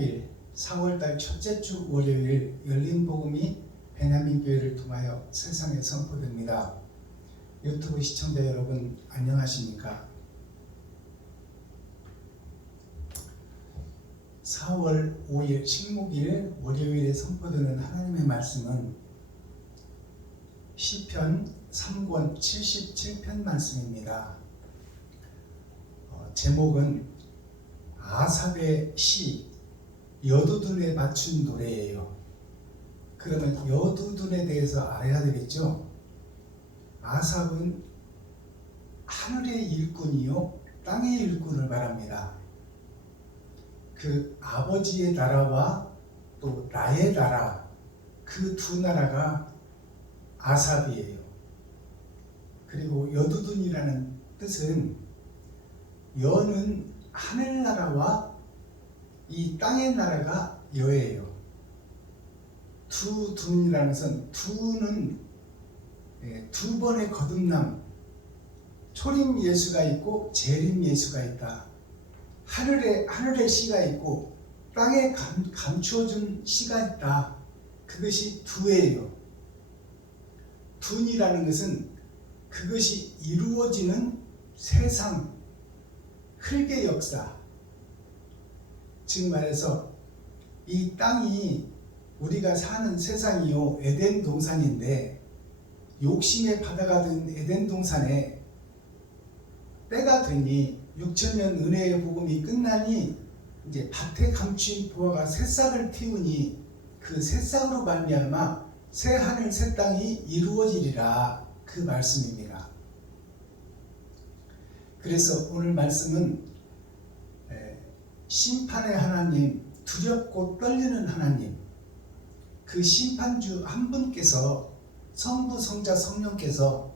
식목일 4월달 첫째 주 월요일 열린 복음이 베냐민 교회를 통하여 세상에 선포됩니다. 유튜브 시청자 여러분 안녕하십니까? 4월 5일 식목일 월요일에 선포되는 하나님의 말씀은 시편 3권 77편 말씀입니다. 제목은 아삽의 시 여두둔에 맞춘 노래예요. 그러면 여두둔에 대해서 알아야 되겠죠? 아삽은 하늘의 일꾼이요 땅의 일꾼을 말합니다. 그 아버지의 나라와 또 나의 나라, 그 두 나라가 아삽이에요. 그리고 여두둔이라는 뜻은 여는 하늘나라와 이 땅의 나라가 여예요. 두둔이라는 것은 두는 두 번의 거듭남, 초림 예수가 있고 재림 예수가 있다. 하늘의 씨가 있고 땅에 감추어준 씨가 있다. 그것이 두예요. 둔이라는 것은 그것이 이루어지는 세상, 흙의 역사. 즉 말해서 이 땅이 우리가 사는 세상이요 에덴 동산인데, 욕심의 바다가 된 에덴 동산에 때가 되니 6천년 은혜의 복음이 끝나니 이제 밭에 감추인 보화가 새싹을 틔우니 그 새싹으로 말미암아 새 하늘 새 땅이 이루어지리라, 그 말씀입니다. 그래서 오늘 말씀은 심판의 하나님, 두렵고 떨리는 하나님, 그 심판주 한 분께서 성부, 성자, 성령께서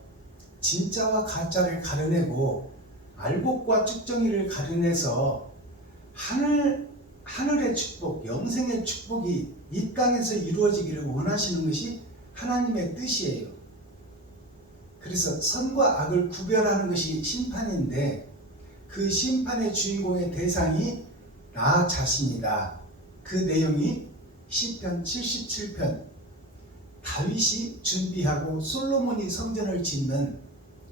진짜와 가짜를 가려내고 알곡과 쭉정이를 가려내서 하늘의 축복, 영생의 축복이 이 땅에서 이루어지기를 원하시는 것이 하나님의 뜻이에요. 그래서 선과 악을 구별하는 것이 심판인데, 그 심판의 주인공의 대상이 나 자신이다. 그 내용이 시편 77편, 다윗이 준비하고 솔로몬이 성전을 짓는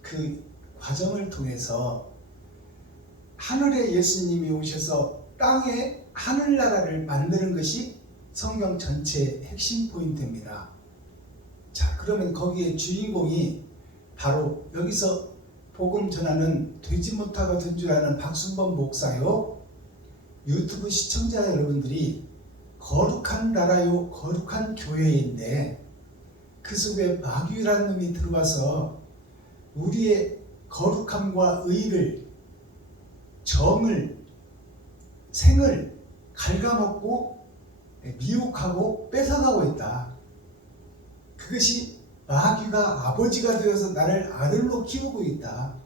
그 과정을 통해서 하늘에 예수님이 오셔서 땅에 하늘나라를 만드는 것이 성경 전체의 핵심 포인트입니다. 자, 그러면 거기에 주인공이 바로 여기서 복음 전하는 되지 못하고 된 줄 아는 박순범 목사요, 유튜브 시청자 여러분들이 거룩한 나라요 거룩한 교회인데, 그 속에 마귀라는 놈이 들어와서 우리의 거룩함과 의를, 정을, 생을 갉아먹고 미혹하고 뺏어가고 있다. 그것이 마귀가 아버지가 되어서 나를 아들로 키우고 있다.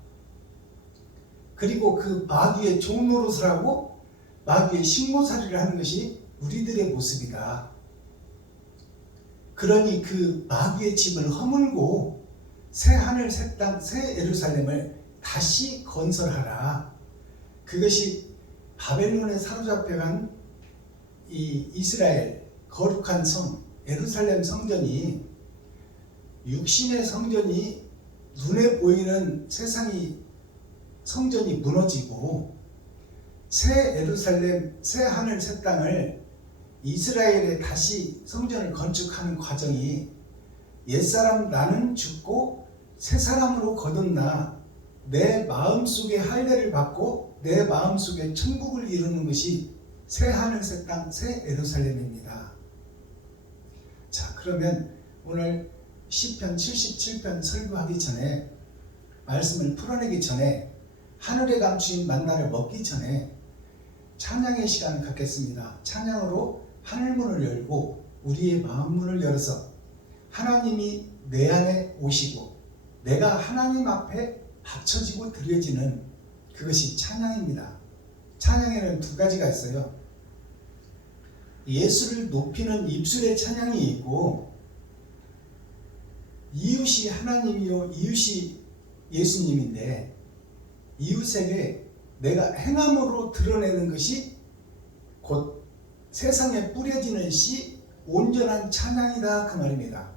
그리고 그 마귀의 종노릇을 하고 마귀의 식모살이를 하는 것이 우리들의 모습이다. 그러니 그 마귀의 집을 허물고 새 하늘 새 땅 새 예루살렘을 다시 건설하라. 그것이 바벨론에 사로잡혀간 이 이스라엘 거룩한 성 예루살렘 성전이, 육신의 성전이, 눈에 보이는 세상이 성전이 무너지고 새 예루살렘 새 하늘 새 땅을 이스라엘에 다시 성전을 건축하는 과정이, 옛사람 나는 죽고 새 사람으로 거듭나 내 마음속에 할례를 받고 내 마음속에 천국을 이루는 것이 새 하늘 새 땅 새 예루살렘입니다. 자, 그러면 오늘 시편 77편 설교하기 전에, 말씀을 풀어내기 전에, 하늘에 감추인 만나를 먹기 전에 찬양의 시간을 갖겠습니다. 찬양으로 하늘문을 열고 우리의 마음문을 열어서 하나님이 내 안에 오시고 내가 하나님 앞에 받쳐지고 드려지는 그것이 찬양입니다. 찬양에는 두 가지가 있어요. 예수를 높이는 입술의 찬양이 있고, 이웃이 하나님이요 이웃이 예수님인데, 이웃에게 내가 행함으로 드러내는 것이 곧 세상에 뿌려지는 씨 온전한 찬양이다 그 말입니다.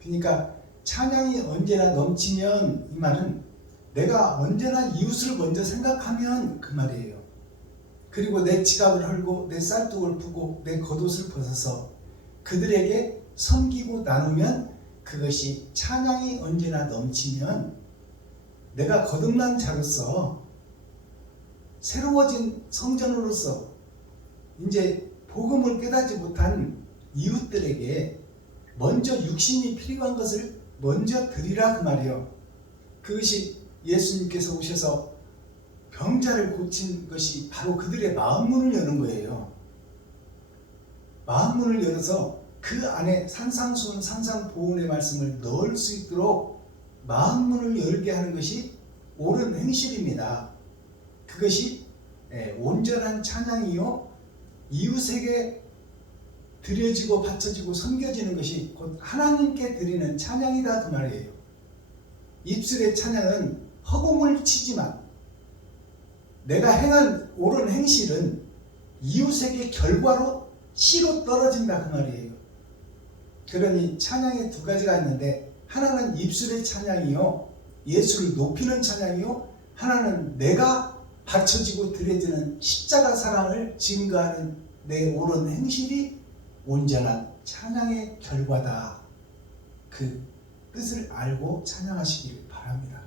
그러니까 찬양이 언제나 넘치면 이 말은 내가 언제나 이웃을 먼저 생각하면 그 말이에요. 그리고 내 지갑을 헐고 내 쌀독을 푸고 내 겉옷을 벗어서 그들에게 섬기고 나누면 그것이 찬양이 언제나 넘치면 내가 거듭난 자로서 새로워진 성전으로서 이제 복음을 깨닫지 못한 이웃들에게 먼저 육신이 필요한 것을 먼저 드리라 그 말이에요. 그것이 예수님께서 오셔서 병자를 고친 것이 바로 그들의 마음문을 여는 거예요. 마음문을 열어서 그 안에 산상수훈 상상보훈의 말씀을 넣을 수 있도록 마음문을 열게 하는 것이 옳은 행실입니다. 그것이 온전한 찬양이요 이웃에게 드려지고 바쳐지고 섬겨지는 것이 곧 하나님께 드리는 찬양이다 그 말이에요. 입술의 찬양은 허공을 치지만 내가 행한 옳은 행실은 이웃에게 결과로 씨로 떨어진다 그 말이에요. 그러니 찬양에 두 가지가 있는데 하나는 입술의 찬양이요 예수를 높이는 찬양이요 하나는 내가 바쳐지고 드려지는 십자가 사랑을 증거하는 내 옳은 행실이 온전한 찬양의 결과다. 그 뜻을 알고 찬양하시길 바랍니다.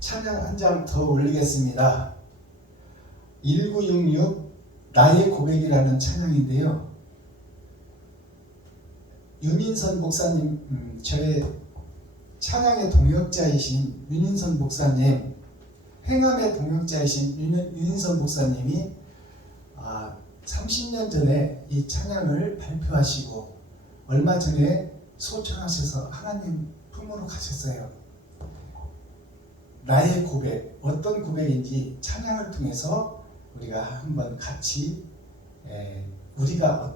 찬양 한 장 더 올리겠습니다. 1966 나의 고백이라는 찬양인데요. 윤인선 목사님, 저의 찬양의 동역자이신 윤인선 목사님, 행함의 동역자이신 윤인선 목사님이 30년 전에 이 찬양을 발표하시고 얼마 전에 소천하셔서 하나님 품으로 가셨어요. 나의 고백, 어떤 고백인지 찬양을 통해서 우리가 한번 같이 우리가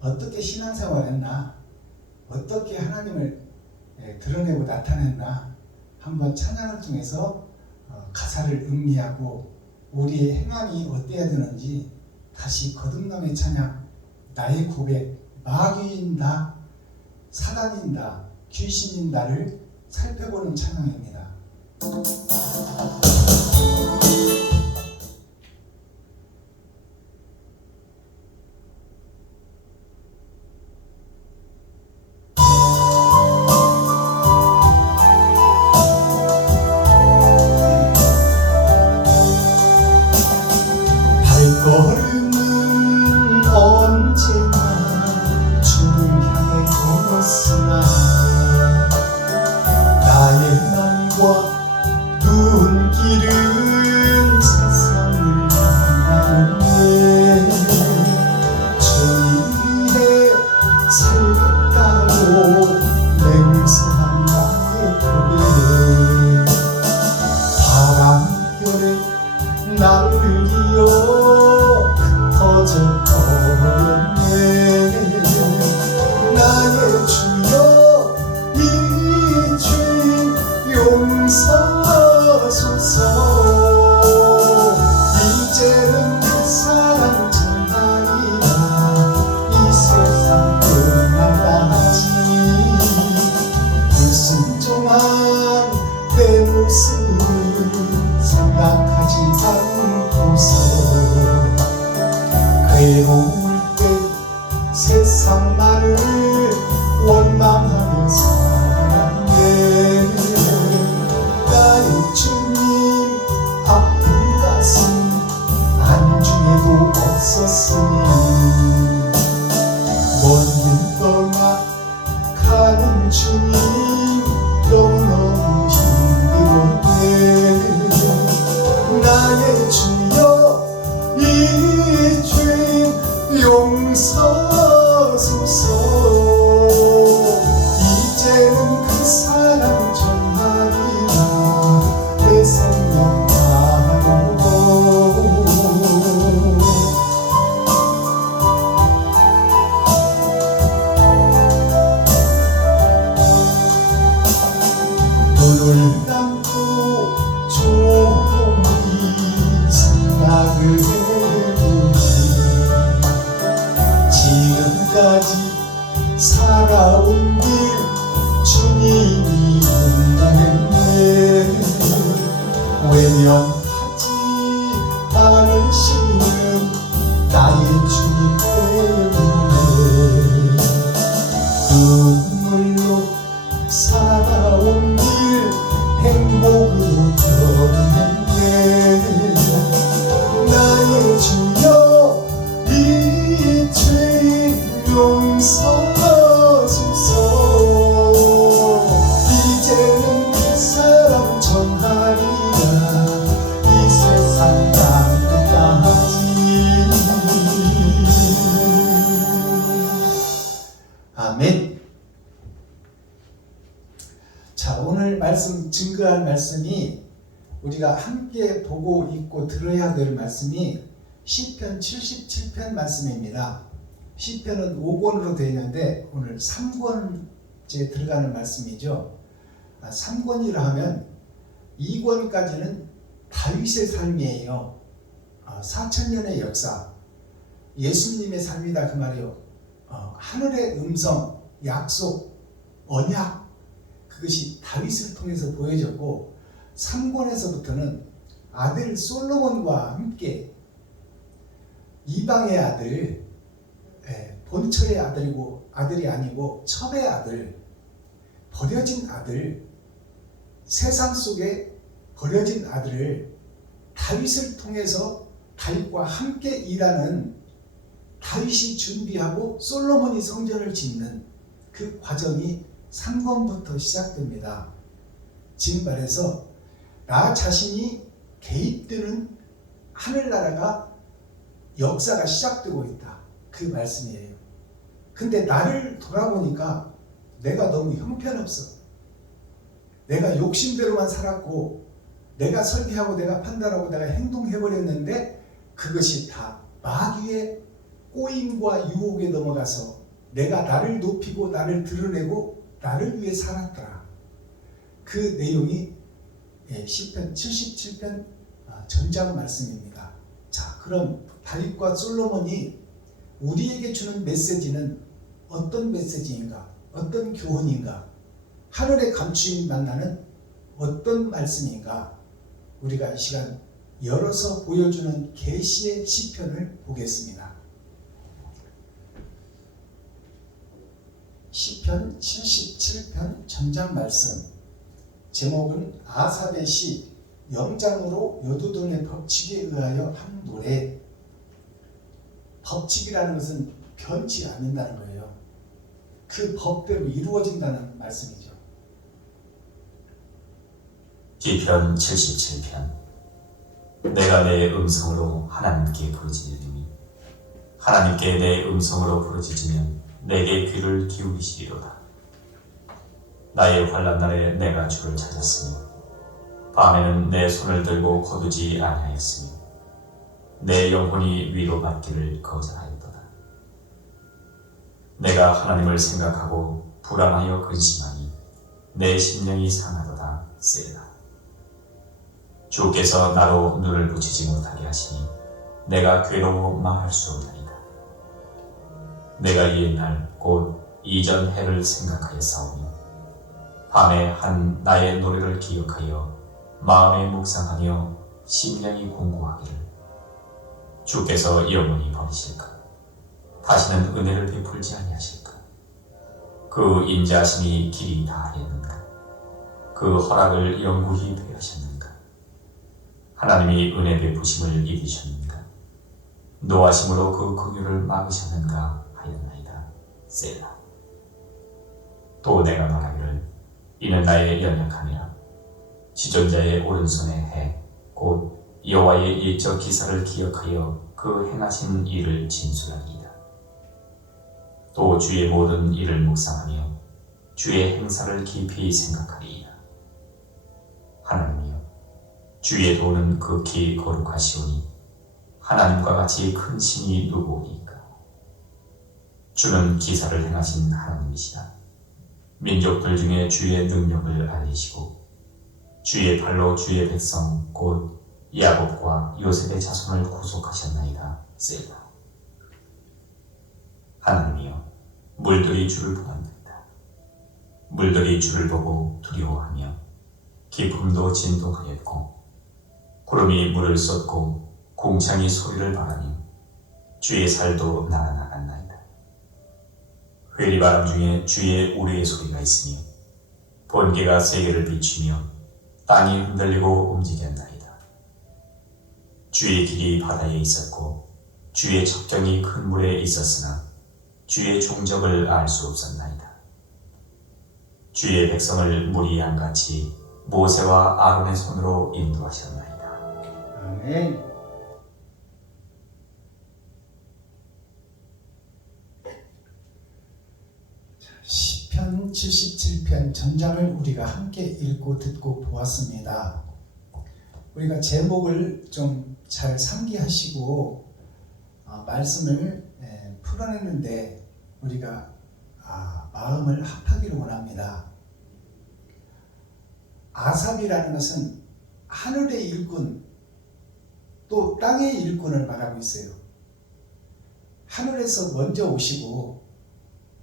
어떻게 신앙생활했나, 어떻게 하나님을 드러내고 나타냈나 한번 찬양을 통해서 가사를 음미하고 우리의 행함이 어때야 되는지 다시 거듭남의 찬양, 나의 고백, 마귀인다, 사단인다, 귀신인다를 살펴보는 찬양입니다. 발걸음은 언제나 주를 향해 걸었으나 나의 맘과 눈길은 세상을 향하는데 주님 위해 살겠다고 맹세한 나의 고백 바람결에 나를 이어 흩어져 버렸네. 나의 주여 이 죄 용서하소서. 이제는 그 사랑 전하리라. 이 세상 끝나가지 불순종한 내 모습을 생각하지 않고서 괴로울 때 세상만을 원망하며 살았네. 나의 주님 아픈 가슴 안중에도 없었으니 먼 길 떠나 가는 주님 너무너무 힘들었네. 나의 주여 이 죄 용서하소서. 이제는 그 사랑 전하리라. 내 생명 바로 눈을 감고 조금이 생각을 해보니 지금까지 살아온 길 주님이 인도했네. 외면하지 않으시는 나의 주님 때문에 눈물로 살아온 길 행복으로 변했네. 나의 주여 이 죄 용서하소서. 이제는 그 사랑 전하리라. 이 세상 땅끝까지. 아멘. 자, 오늘 말씀 증거할 말씀이 우리가 함께 보고 읽고 들어야 될 말씀이 시편 77편 말씀입니다. 시편은 5권으로 되어 있는데 오늘 3권째 들어가는 말씀이죠. 3권이라 하면 2권까지는 다윗의 삶이에요. 4,000년의 역사, 예수님의 삶이다 그 말이요. 하늘의 음성, 약속, 언약, 그것이 다윗을 통해서 보여졌고 3권에서부터는 아들 솔로몬과 함께 이방의 아들, 본처의 아들이 아니고 첩의 아들, 버려진 아들, 세상 속에 버려진 아들을 다윗을 통해서 다윗과 함께 일하는, 다윗이 준비하고 솔로몬이 성전을 짓는 그 과정이 3권부터 시작됩니다. 지금 말해서 나 자신이 개입되는 하늘나라가 역사가 시작되고 있다, 그 말씀이에요. 근데 나를 돌아보니까 내가 너무 형편없어. 내가 욕심대로만 살았고 내가 설계하고 내가 판단하고 내가 행동해버렸는데 그것이 다 마귀의 꼬임과 유혹에 넘어가서 내가 나를 높이고 나를 드러내고 나를 위해 살았더라. 그 내용이 시편 77편 전장 말씀입니다. 자, 그럼 다윗과 솔로몬이 우리에게 주는 메시지는 어떤 메시지인가? 어떤 교훈인가? 하늘의 감추임 만나는 어떤 말씀인가? 우리가 이 시간 열어서 보여주는 계시의 시편을 보겠습니다. 시편 77편 전장 말씀, 제목은 아삽의 시 영장으로 여두둔의 법칙에 의하여 한 노래. 법칙이라는 것은 변치 않는다는 거예요. 그 법대로 이루어진다는 말씀이죠. 시편 77편. 내가 내 음성으로 하나님께 부르짖으리니 하나님께 내 음성으로 부르짖으면 내게 귀를 기울이시리로다. 나의 환난 날에 내가 주를 찾았으니 밤에는 내 손을 들고 거두지 아니하였으니 내 영혼이 위로받기를 거절하였도다. 내가 하나님을 생각하고 불안하여 근심하니 내 심령이 상하도다. 셀라. 주께서 나로 눈을 붙이지 못하게 하시니 내가 괴로워 말할 수 없나이다. 내가 옛날 곧 이전 해를 생각하여 싸우니 밤에 한 나의 노래를 기억하여 마음에 묵상하며 심령이 공고하기를 주께서 영원히 버리실까? 다시는 은혜를 베풀지 아니하실까? 그 인자하심이 길이 다하였는가? 그 허락을 영구히 배하셨는가? 하나님이 은혜 베푸심을 잊으셨는가? 노하심으로 그 긍휼을 막으셨는가 하였나이다. 셀라. 또 내가 말하기를 이는 나의 연약함이라. 지존자의 오른손에 해 곧 여호와의 일적 기사를 기억하여 그 행하신 일을 진술하리이다. 또 주의 모든 일을 묵상하며 주의 행사를 깊이 생각하리이다. 하나님이여, 주의 도는 극히 거룩하시오니 하나님과 같이 큰 신이 누구오니까? 주는 기사를 행하신 하나님이시라. 민족들 중에 주의 능력을 알리시고 주의 발로 주의 백성 곧 야곱과 요셉의 자손을 구속하셨나이다. 셀라. 하나님이여, 물들이 주를 보았나이다. 물들이 주를 보고 두려워하며 기품도 진동하였고 구름이 물을 쏟고 궁창이 소리를 바라니 주의 살도 날아나갔나이다. 회리바람 중에 주의 우리의 소리가 있으며 번개가 세계를 비추며 땅이 흔들리고 움직였나이다. 주의 길이 바다에 있었고 주의 첩경이 큰 물에 있었으나 주의 종적을 알 수 없었나이다. 주의 백성을 물이 양같이 모세와 아론의 손으로 인도하셨나이다. 아멘. 시편 77편 전장을 우리가 함께 읽고 듣고 보았습니다. 우리가 제목을 좀 잘 상기하시고 말씀을 풀어내는데 우리가 마음을 합하기를 원합니다. 아삽이라는 것은 하늘의 일꾼 또 땅의 일꾼을 말하고 있어요. 하늘에서 먼저 오시고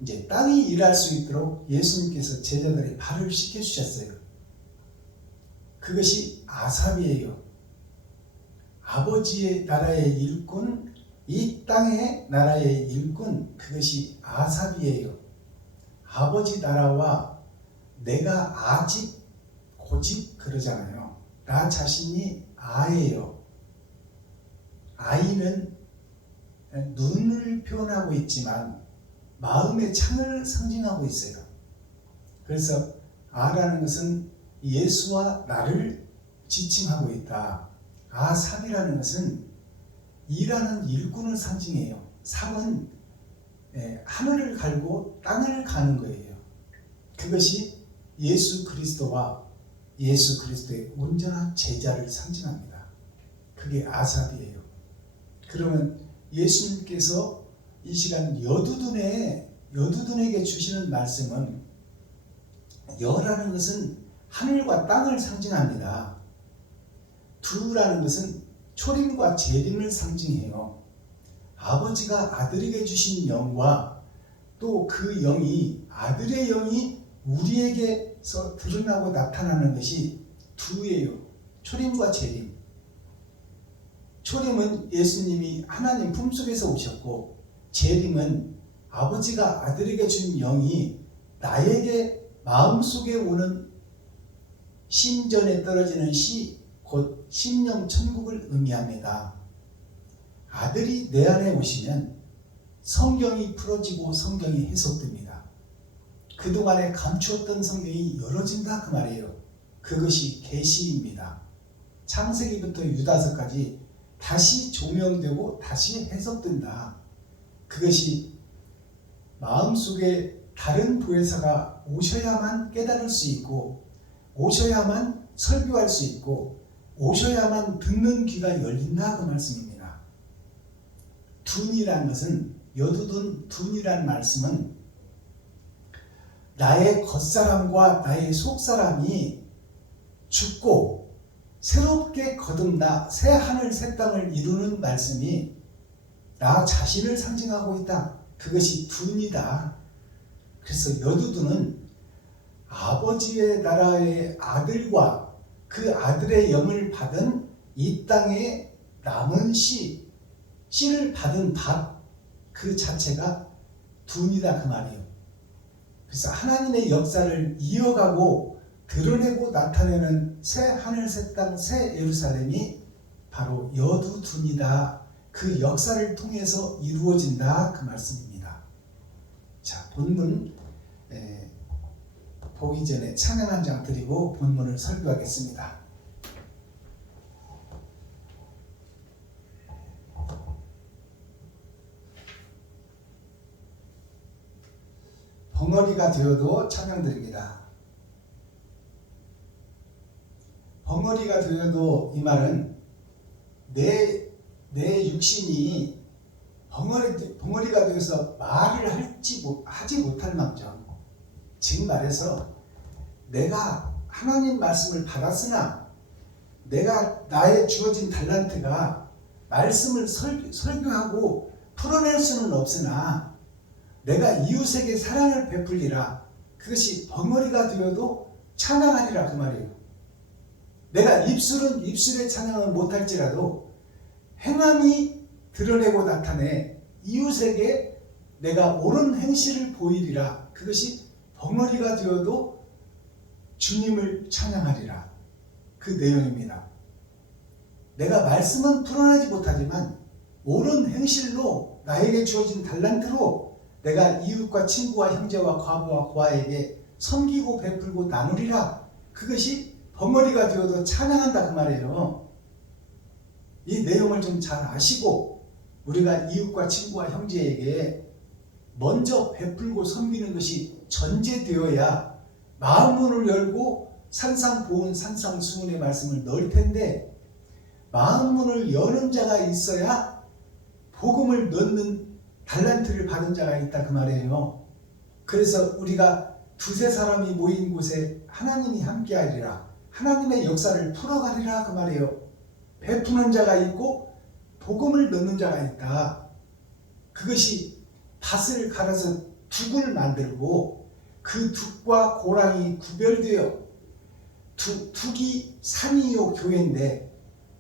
이제 땅이 일할 수 있도록 예수님께서 제자들의 발을 씻겨주셨어요. 그것이 아삽이에요. 아버지의 나라의 일꾼, 이 땅의 나라의 일꾼, 그것이 아삽이에요. 아버지 나라와 내가 아직 고직 그러잖아요. 나 자신이 아예요. 아이는 눈을 표현하고 있지만 마음의 창을 상징하고 있어요. 그래서 아라는 것은 예수와 나를 지칭하고 있다. 아삽이라는 것은 일하는 일꾼을 상징해요. 삽은 하늘을 갈고 땅을 가는 거예요. 그것이 예수 그리스도와 예수 그리스도의 온전한 제자를 상징합니다. 그게 아삽이에요. 그러면 예수님께서 이 시간 여두둔에게 주시는 말씀은, 여라는 것은 하늘과 땅을 상징합니다. 두라는 것은 초림과 재림을 상징해요. 아버지가 아들에게 주신 영과 또 그 영이, 아들의 영이 우리에게서 드러나고 나타나는 것이 두예요. 초림과 재림. 초림은 예수님이 하나님 품속에서 오셨고, 재림은 아버지가 아들에게 준 영이 나에게 마음속에 오는 심전에 떨어지는 시, 곧 심령 천국을 의미합니다. 아들이 내 안에 오시면 성경이 풀어지고 성경이 해석됩니다. 그동안에 감추었던 성경이 열어진다 그 말이에요. 그것이 계시입니다. 창세기부터 유다서까지 다시 조명되고 다시 해석된다. 그것이 마음속에 다른 보혜사가 오셔야만 깨달을 수 있고, 오셔야만 설교할 수 있고, 오셔야만 듣는 귀가 열린다 그 말씀입니다. 둔이라는 것은, 여두둔 둔이라는 말씀은 나의 겉사람과 나의 속사람이 죽고 새롭게 거듭나 새 하늘 새 땅을 이루는 말씀이 나 자신을 상징하고 있다. 그것이 둔이다. 그래서 여두둔은 아버지의 나라의 아들과 그 아들의 영을 받은 이 땅에 남은 씨를 받은 밭, 그 자체가 둔이다 그 말이에요. 그래서 하나님의 역사를 이어가고 드러내고 나타내는 새 하늘 새 땅 새 예루살렘이 바로 여두둔이다. 그 역사를 통해서 이루어진다 그 말씀입니다. 자, 본문 보기 전에 찬양 한 장 드리고 본문을 설교하겠습니다. 벙어리가 되어도 찬양 드립니다. 벙어리가 되어도, 이 말은 내 육신이 벙어리가 되어서 말을 하지 못할 망정, 즉 말해서 내가 하나님 말씀을 받았으나 내가 나의 주어진 달란트가 말씀을 설교하고 풀어낼 수는 없으나 내가 이웃에게 사랑을 베풀리라. 그것이 벙어리가 되어도 찬양하리라 그 말이에요. 내가 입술의 찬양을 못할지라도 행함이 드러내고 나타내 이웃에게 내가 옳은 행실을 보이리라. 그것이 벙어리가 되어도 주님을 찬양하리라. 그 내용입니다. 내가 말씀은 풀어내지 못하지만 옳은 행실로 나에게 주어진 달란트로 내가 이웃과 친구와 형제와 과부와 고아에게 섬기고 베풀고 나누리라. 그것이 벙어리가 되어도 찬양한다 그 말이에요. 이 내용을 좀 잘 아시고 우리가 이웃과 친구와 형제에게 먼저 베풀고 섬기는 것이 전제되어야 마음문을 열고 산상보은 산상수훈의 말씀을 넣을 텐데, 마음문을 여는 자가 있어야 복음을 넣는 달란트를 받은 자가 있다 그 말이에요. 그래서 우리가 두세 사람이 모인 곳에 하나님이 함께하리라. 하나님의 역사를 풀어가리라 그 말이에요. 베푸는 자가 있고 복음을 넣는 자가 있다. 그것이 밭을 갈아서 둑을 만들고 그 둑과 고랑이 구별되어 둑이 산이요 교회인데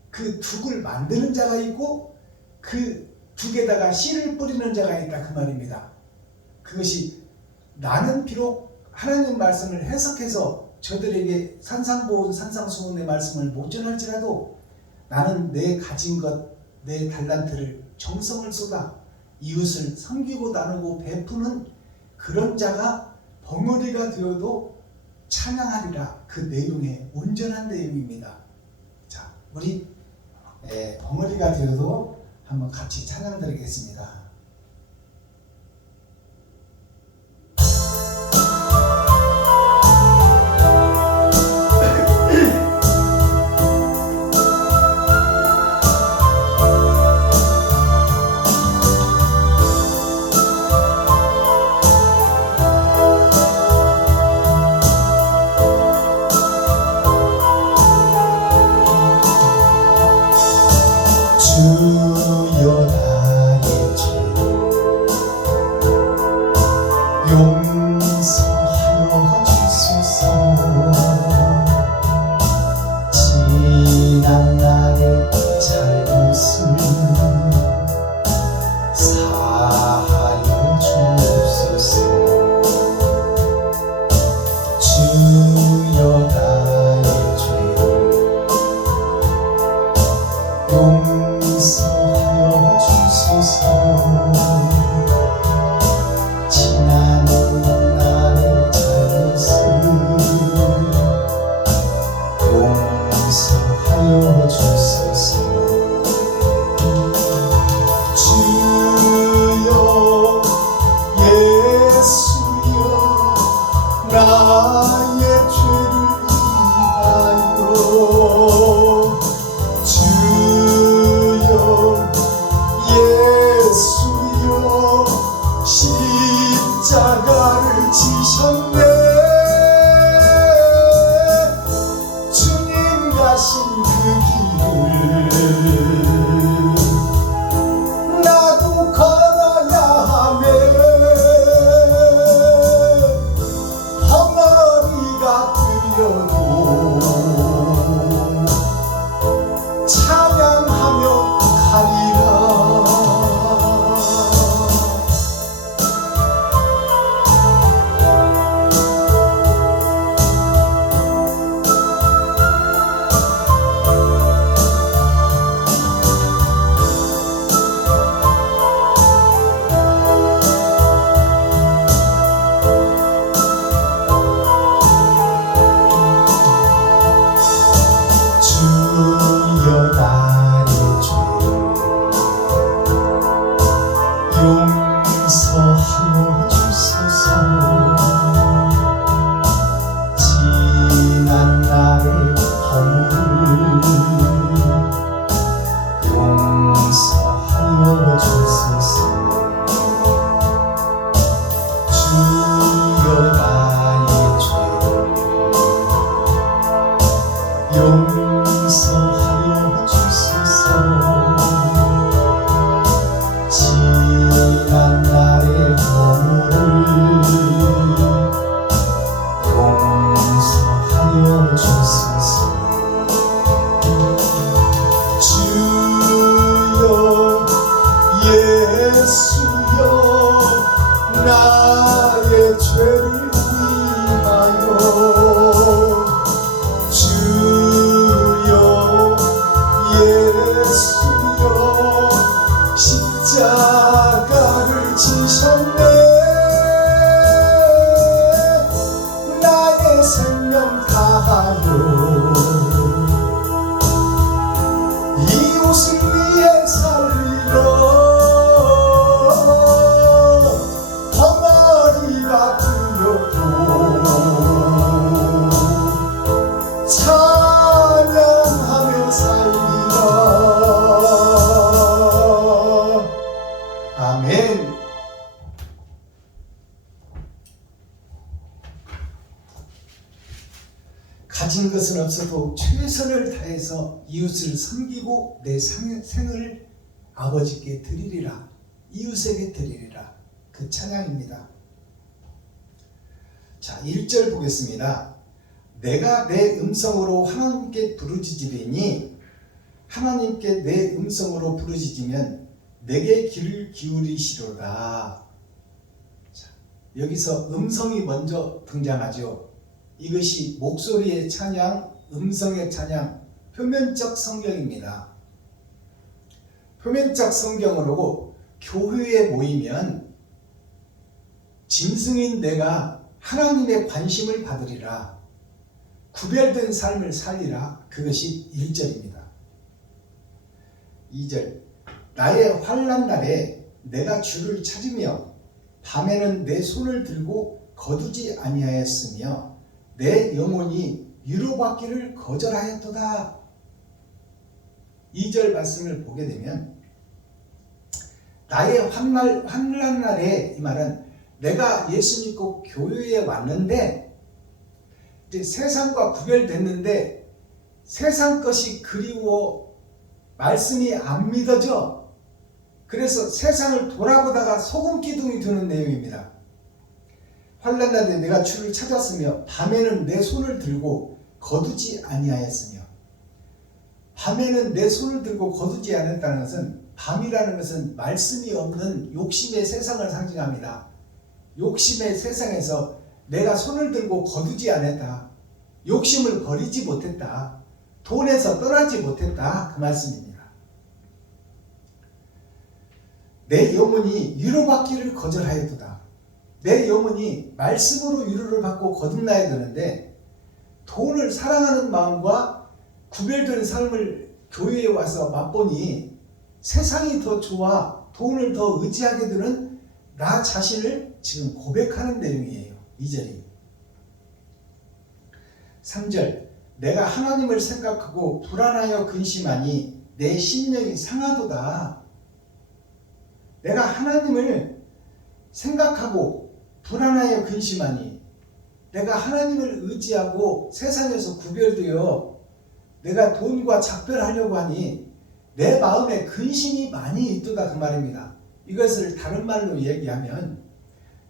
그 둑을 만드는 자가 있고 그 둑에다가 씨를 뿌리는 자가 있다 그 말입니다. 그것이 나는 비록 하나님 말씀을 해석해서 저들에게 산상보훈 산상수훈의 말씀을 못 전할지라도 나는 내 가진 것, 내 달란트를 정성을 쏟아 이웃을 섬기고 나누고 베푸는 그런 자가 벙어리가 되어도 찬양하리라. 그 내용의 온전한 내용입니다. 자, 우리 벙어리가 되어도 한번 같이 찬양 드리겠습니다. 용서하여 주소서. 지난 날의 잘못을 사하여 주소서. 주여 나의 죄를 용서하여 주소서. 지난 날의 잘못을 용서하여 주소서. 주여 예수여 나의 죄를 위하여 주여 예수여 십자가를 지셨네. 주님 가신 그 길을 나도 걸어야 하네. 헝어리가 들려도 찬양하며 가리라. 주여 나의 죄를 용서하여 주소서. 지난 날의 허물을 용서하여 주소서. 주여 나의 죄를 용서하여 주소서. 지난 날의 허물을 용서하여 주소서. 주여 예수여 나의 죄를 위하여 주여 예수여 십자가를 지셨네. 나의 생명 다하여 이웃을 위해 살리러 헝어리가 들려도 찬양하며 살리라. 아멘. 가진 것은 없어도 최선을 다해서 이웃을 섬기고 내 생을 아버지께 드리리라. 이웃에게 드리리라. 그 찬양입니다. 자, 1절 보겠습니다. 내가 내 음성으로 하나님께 부르짖으리니 하나님께 내 음성으로 부르짖으면 내게 귀를 기울이시로다. 자, 여기서 음성이 먼저 등장하죠. 이것이 목소리의 찬양, 음성의 찬양, 표면적 성경입니다. 표면적 성경으로 교회에 모이면 짐승인 내가 하나님의 관심을 받으리라. 구별된 삶을 살리라. 그것이 1절입니다. 2절 나의 환난 날에 내가 주를 찾으며 밤에는 내 손을 들고 거두지 아니하였으며 내 영혼이 위로받기를 거절하였도다. 2절 말씀을 보게 되면 나의 환난 날에, 이 말은 내가 예수 믿고 교회에 왔는데 이제 세상과 구별됐는데 세상 것이 그리워 말씀이 안 믿어져. 그래서 세상을 돌아보다가 소금 기둥이 드는 내용입니다. 환난 날에 내가 주를 찾았으며 밤에는 내 손을 들고 거두지 아니하였으며. 밤에는 내 손을 들고 거두지 않았다는 것은, 밤이라는 것은 말씀이 없는 욕심의 세상을 상징합니다. 욕심의 세상에서 내가 손을 들고 거두지 않았다. 욕심을 버리지 못했다. 돈에서 떠나지 못했다. 그 말씀입니다. 내 영혼이 위로받기를 거절하였도다. 내 영혼이 말씀으로 위로를 받고 거듭나야 되는데, 돈을 사랑하는 마음과 구별된 삶을 교회에 와서 맛보니 세상이 더 좋아 돈을 더 의지하게 되는 나 자신을 지금 고백하는 내용이에요. 2절이. 3절. 내가 하나님을 생각하고 불안하여 근심하니 내 심령이 상하도다. 내가 하나님을 생각하고 불안하여 근심하니, 내가 하나님을 의지하고 세상에서 구별되어 내가 돈과 작별하려고 하니 내 마음에 근심이 많이 있도다. 그 말입니다. 이것을 다른 말로 얘기하면,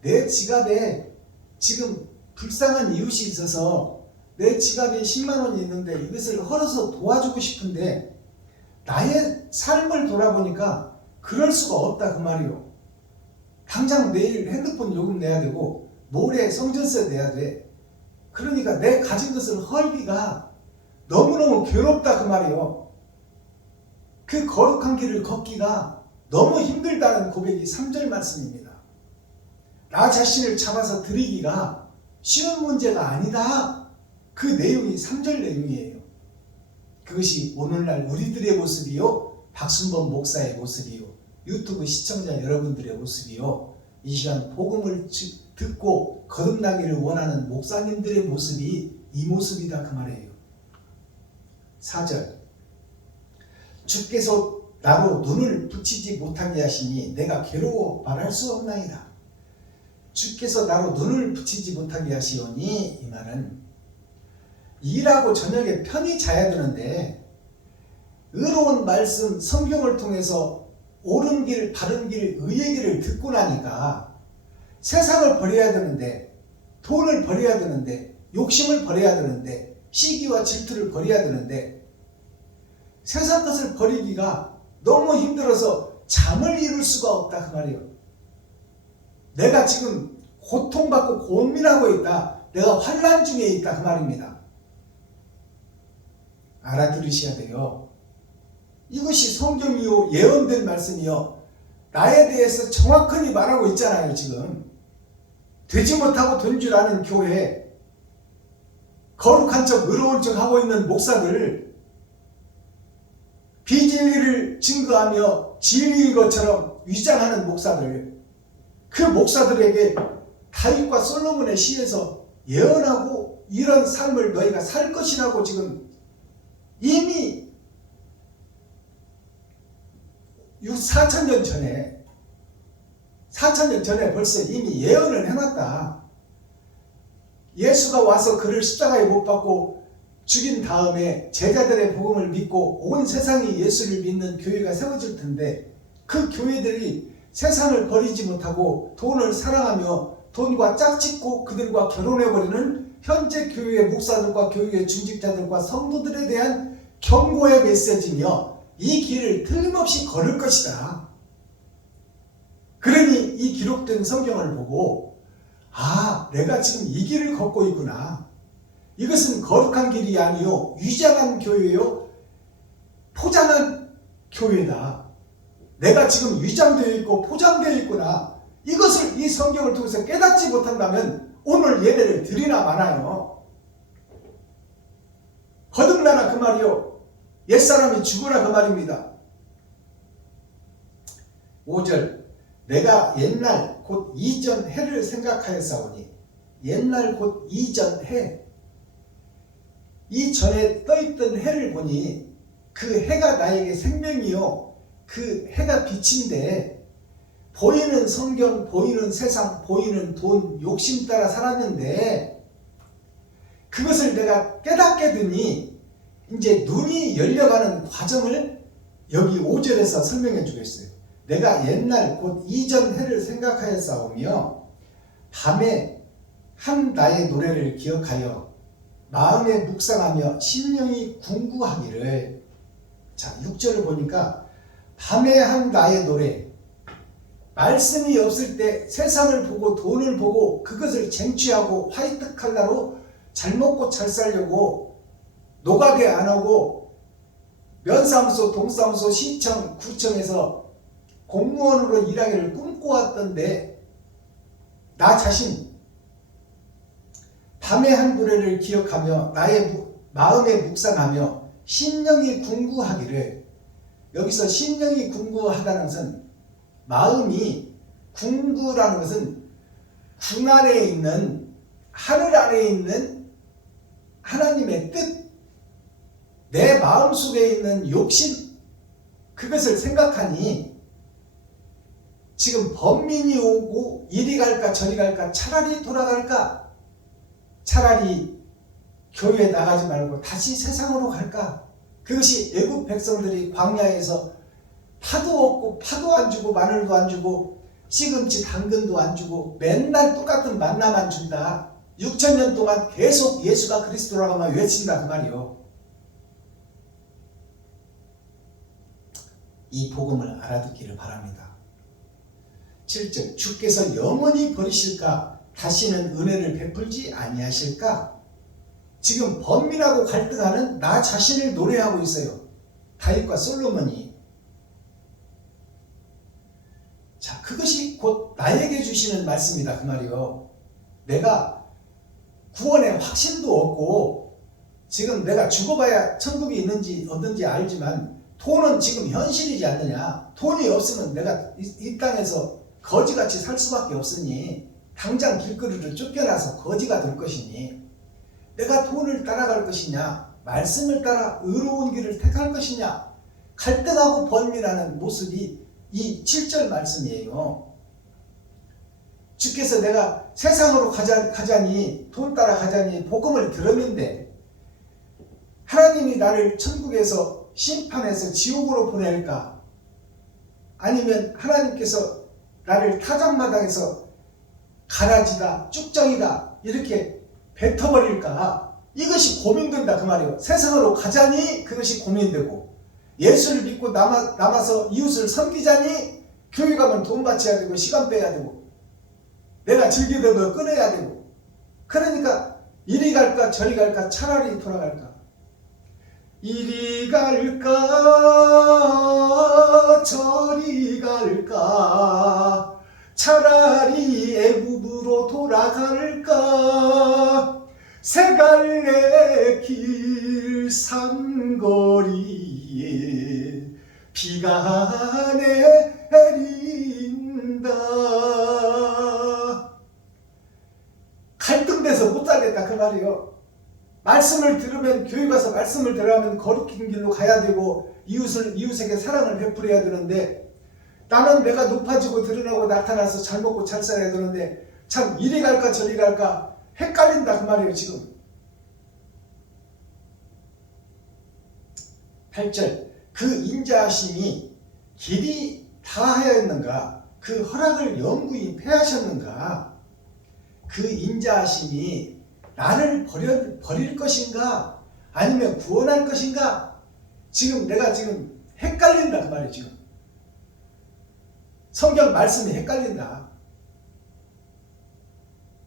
내 지갑에 지금 불쌍한 이웃이 있어서 내 지갑에 10만 원이 있는데 이것을 헐어서 도와주고 싶은데 나의 삶을 돌아보니까 그럴 수가 없다. 그 말이요. 당장 내일 핸드폰 요금 내야 되고 모레 성전세 내야 돼. 그러니까 내 가진 것을 헐기가 너무너무 괴롭다. 그 말이요. 그 거룩한 길을 걷기가 너무 힘들다는 고백이 3절 말씀입니다. 나 자신을 잡아서 드리기가 쉬운 문제가 아니다. 그 내용이 3절 내용이에요. 그것이 오늘날 우리들의 모습이요, 박순범 목사의 모습이요, 유튜브 시청자 여러분들의 모습이요, 이 시간 복음을 듣고 거듭나기를 원하는 목사님들의 모습이 이 모습이다. 그 말이에요. 4절. 주께서 나로 눈을 붙이지 못하게 하시니 내가 괴로워 말할 수 없나이다. 주께서 나로 눈을 붙이지 못하게 하시오니, 이 말은 일하고 저녁에 편히 자야 되는데 의로운 말씀 성경을 통해서 옳은 길, 바른 길, 의의 길을 듣고 나니까 세상을 버려야 되는데, 돈을 버려야 되는데, 욕심을 버려야 되는데, 시기와 질투를 버려야 되는데 세상 것을 버리기가 너무 힘들어서 잠을 이룰 수가 없다. 그 말이에요. 내가 지금 고통받고 고민하고 있다. 내가 환난 중에 있다. 그 말입니다. 알아들으셔야 돼요. 이것이 성경이요, 예언된 말씀이요, 나에 대해서 정확하게 말하고 있잖아요. 지금 되지 못하고 된 줄 아는 교회, 거룩한 척 의로운 척 하고 있는 목사들, 비진리를 증거하며 진리인 것처럼 위장하는 목사들, 그 목사들에게 다윗과 솔로몬의 시에서 예언하고 이런 삶을 너희가 살 것이라고 지금 이미 4,000년 전에 벌써 이미 예언을 해놨다. 예수가 와서 그를 십자가에 못 박고 죽인 다음에 제자들의 복음을 믿고 온 세상이 예수를 믿는 교회가 세워질 텐데, 그 교회들이 세상을 버리지 못하고 돈을 사랑하며 돈과 짝짓고 그들과 결혼해버리는 현재 교회의 목사들과 교회의 중직자들과 성도들에 대한 경고의 메시지며 이 길을 틀림없이 걸을 것이다. 그러니 이 기록된 성경을 보고, 아, 내가 지금 이 길을 걷고 있구나. 이것은 거룩한 길이 아니요, 위장한 교회요, 포장한 교회다. 내가 지금 위장되어 있고 포장되어 있구나. 이것을 이 성경을 통해서 깨닫지 못한다면 오늘 예배를 드리나 마나요. 거듭나라 그 말이요, 옛사람이 죽으라 그 말입니다. 5절. 내가 옛날 곧 이전 해를 생각하였사오니, 옛날 곧 이전 해, 이전에 떠있던 해를 보니 그 해가 나에게 생명이요, 그 해가 빛인데, 보이는 성경, 보이는 세상, 보이는 돈, 욕심 따라 살았는데 그것을 내가 깨닫게 되니 이제 눈이 열려가는 과정을 여기 5절에서 설명해 주겠어요. 내가 옛날 곧 이전 해를 생각하였사오며 밤에 한 나의 노래를 기억하여 마음에 묵상하며 심령이 궁구하기를. 자, 6절을 보니까 밤에 한 나의 노래, 말씀이 없을 때 세상을 보고 돈을 보고 그것을 쟁취하고 화이트 칼라로 잘 먹고 잘 살려고 노가게 안 하고 면사무소, 동사무소, 시청, 구청에서 공무원으로 일하기를 꿈꿔왔던데 나 자신 밤에 한 노래를 기억하며 나의 마음에 묵상하며 심령이 궁구하기를. 여기서 심령이 궁구하다는 것은 마음이 궁구라는 것은 궁 아래에 있는 하늘 아래에 있는 하나님의 뜻, 내 마음속에 있는 욕심, 그것을 생각하니 지금 범민이 오고 이리 갈까 저리 갈까 차라리 돌아갈까, 차라리 교회에 나가지 말고 다시 세상으로 갈까. 그것이 애국 백성들이 광야에서 파도 없고 파도 안 주고 마늘도 안 주고 시금치 당근도 안 주고 맨날 똑같은 만나만 준다. 6,000년 동안 계속 예수가 그리스도라고만 외친다 그 말이요. 이 복음을 알아듣기를 바랍니다. 7절 주께서 영원히 버리실까 다시는 은혜를 베풀지 아니하실까. 지금 범민하고 갈등하는 나 자신을 노래하고 있어요. 다윗과 솔로몬이. 자, 그것이 곧 나에게 주시는 말씀이다 그 말이요. 내가 구원의 확신도 없고 지금 내가 죽어봐야 천국이 있는지 없는지 알지만 돈은 지금 현실이지 않느냐. 돈이 없으면 내가 이 땅에서 거지같이 살 수밖에 없으니 당장 길거리로 쫓겨나서 거지가 될 것이니 내가 돈을 따라갈 것이냐 말씀을 따라 의로운 길을 택할 것이냐 갈등하고 번민하는 모습이 이 7절 말씀이에요. 주께서 내가 세상으로 가자니 돈 따라 가자니 복음을 들었는데 하나님이 나를 천국에서 심판해서 지옥으로 보낼까? 아니면 하나님께서 나를 타작마당에서 가라지다 쭉정이다 이렇게 뱉어버릴까? 이것이 고민된다 그 말이에요. 세상으로 가자니 그것이 고민되고 예수를 믿고 남아서 이웃을 섬기자니 교회 가면 돈 바쳐야 되고 시간 빼야 되고 내가 즐기던 거 끊어야 되고 그러니까 이리 갈까 저리 갈까 차라리 돌아갈까. 이리 갈까 저리 갈까 차라리 애굽으로 돌아갈까. 세 갈래 길 삼거리에 비가 내린다. 갈등돼서 못 살겠다 그 말이요. 말씀을 들으면 교회 가서 말씀을 들으면 거룩한 길로 가야 되고 이웃에게 사랑을 베풀어야 되는데 나는 내가 높아지고 드러나고 나타나서 잘 먹고 잘 살아야 되는데 참 이리 갈까 저리 갈까 헷갈린다 그 말이에요 지금. 8절 그 인자하심이 길이 다하였는가 그 허락을 영구히 패하셨는가. 그 인자하심이 나를 버릴 것인가 아니면 구원할 것인가. 지금 내가 지금 헷갈린다 그 말이에요 지금. 성경 말씀이 헷갈린다.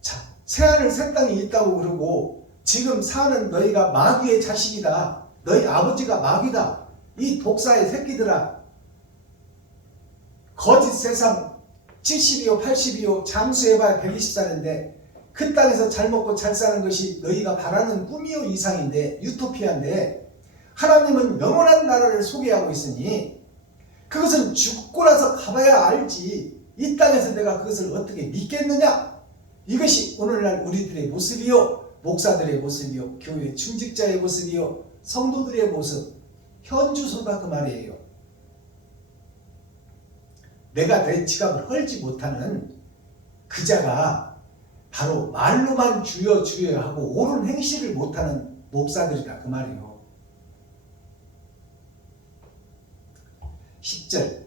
자, 새하늘 새 땅이 있다고 그러고 지금 사는 너희가 마귀의 자식이다. 너희 아버지가 마귀다. 이 독사의 새끼들아. 거짓 세상 70이요 80이요 장수해봐야 120살인데 그 땅에서 잘 먹고 잘 사는 것이 너희가 바라는 꿈이요 이상인데 유토피아인데 하나님은 영원한 나라를 소개하고 있으니 그것은 죽고 나서 가봐야 알지. 이 땅에서 내가 그것을 어떻게 믿겠느냐. 이것이 오늘날 우리들의 모습이요 목사들의 모습이요 교회 중직자의 모습이요 성도들의 모습 현주소가 그 말이에요. 내가 내 지갑을 헐지 못하는 그 자가 바로 말로만 주여 주여 하고 옳은 행실을 못하는 목사들이다 그 말이에요. 10절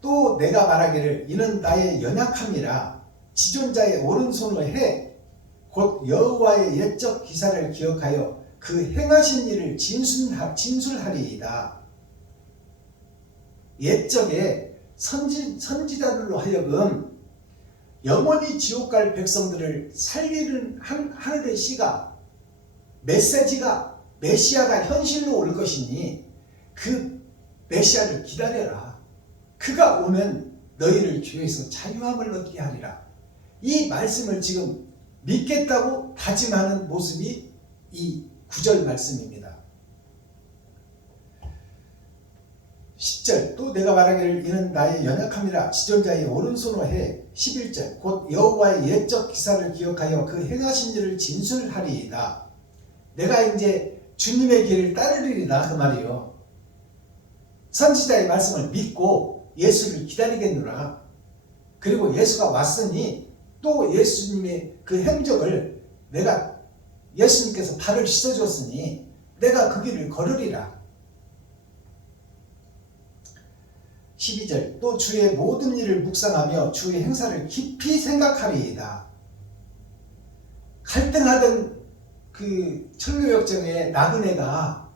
또 내가 말하기를 이는 나의 연약함이라 지존자의 오른손을 해 곧 여호와의 옛적 기사를 기억하여 그 행하신 일을 진술하리이다. 옛적에 선지자들로 하여금 영원히 지옥 갈 백성들을 살리는 하늘의 씨가, 메시지가, 메시아가 현실로 올 것이니 그 메시아를 기다려라. 그가 오면 너희를 죄에서 자유함을 얻게 하리라. 이 말씀을 지금 믿겠다고 다짐하는 모습이 이 9절 말씀입니다. 10절 또 내가 말하기를 이는 나의 연약함이라 지존자의 오른손으로 해. 11절 곧 여호와의 옛적 기사를 기억하여 그 행하신 일을 진술하리이다. 내가 이제 주님의 길을 따르리이다 그 말이요. 선지자의 말씀을 믿고 예수를 기다리겠노라. 그리고 예수가 왔으니 또 예수님의 그 행적을 내가 예수님께서 발을 씻어주었으니 내가 그 길을 걸으리라. 12절 또 주의 모든 일을 묵상하며 주의 행사를 깊이 생각하리이다. 갈등하던 그 천교역정의 나그네가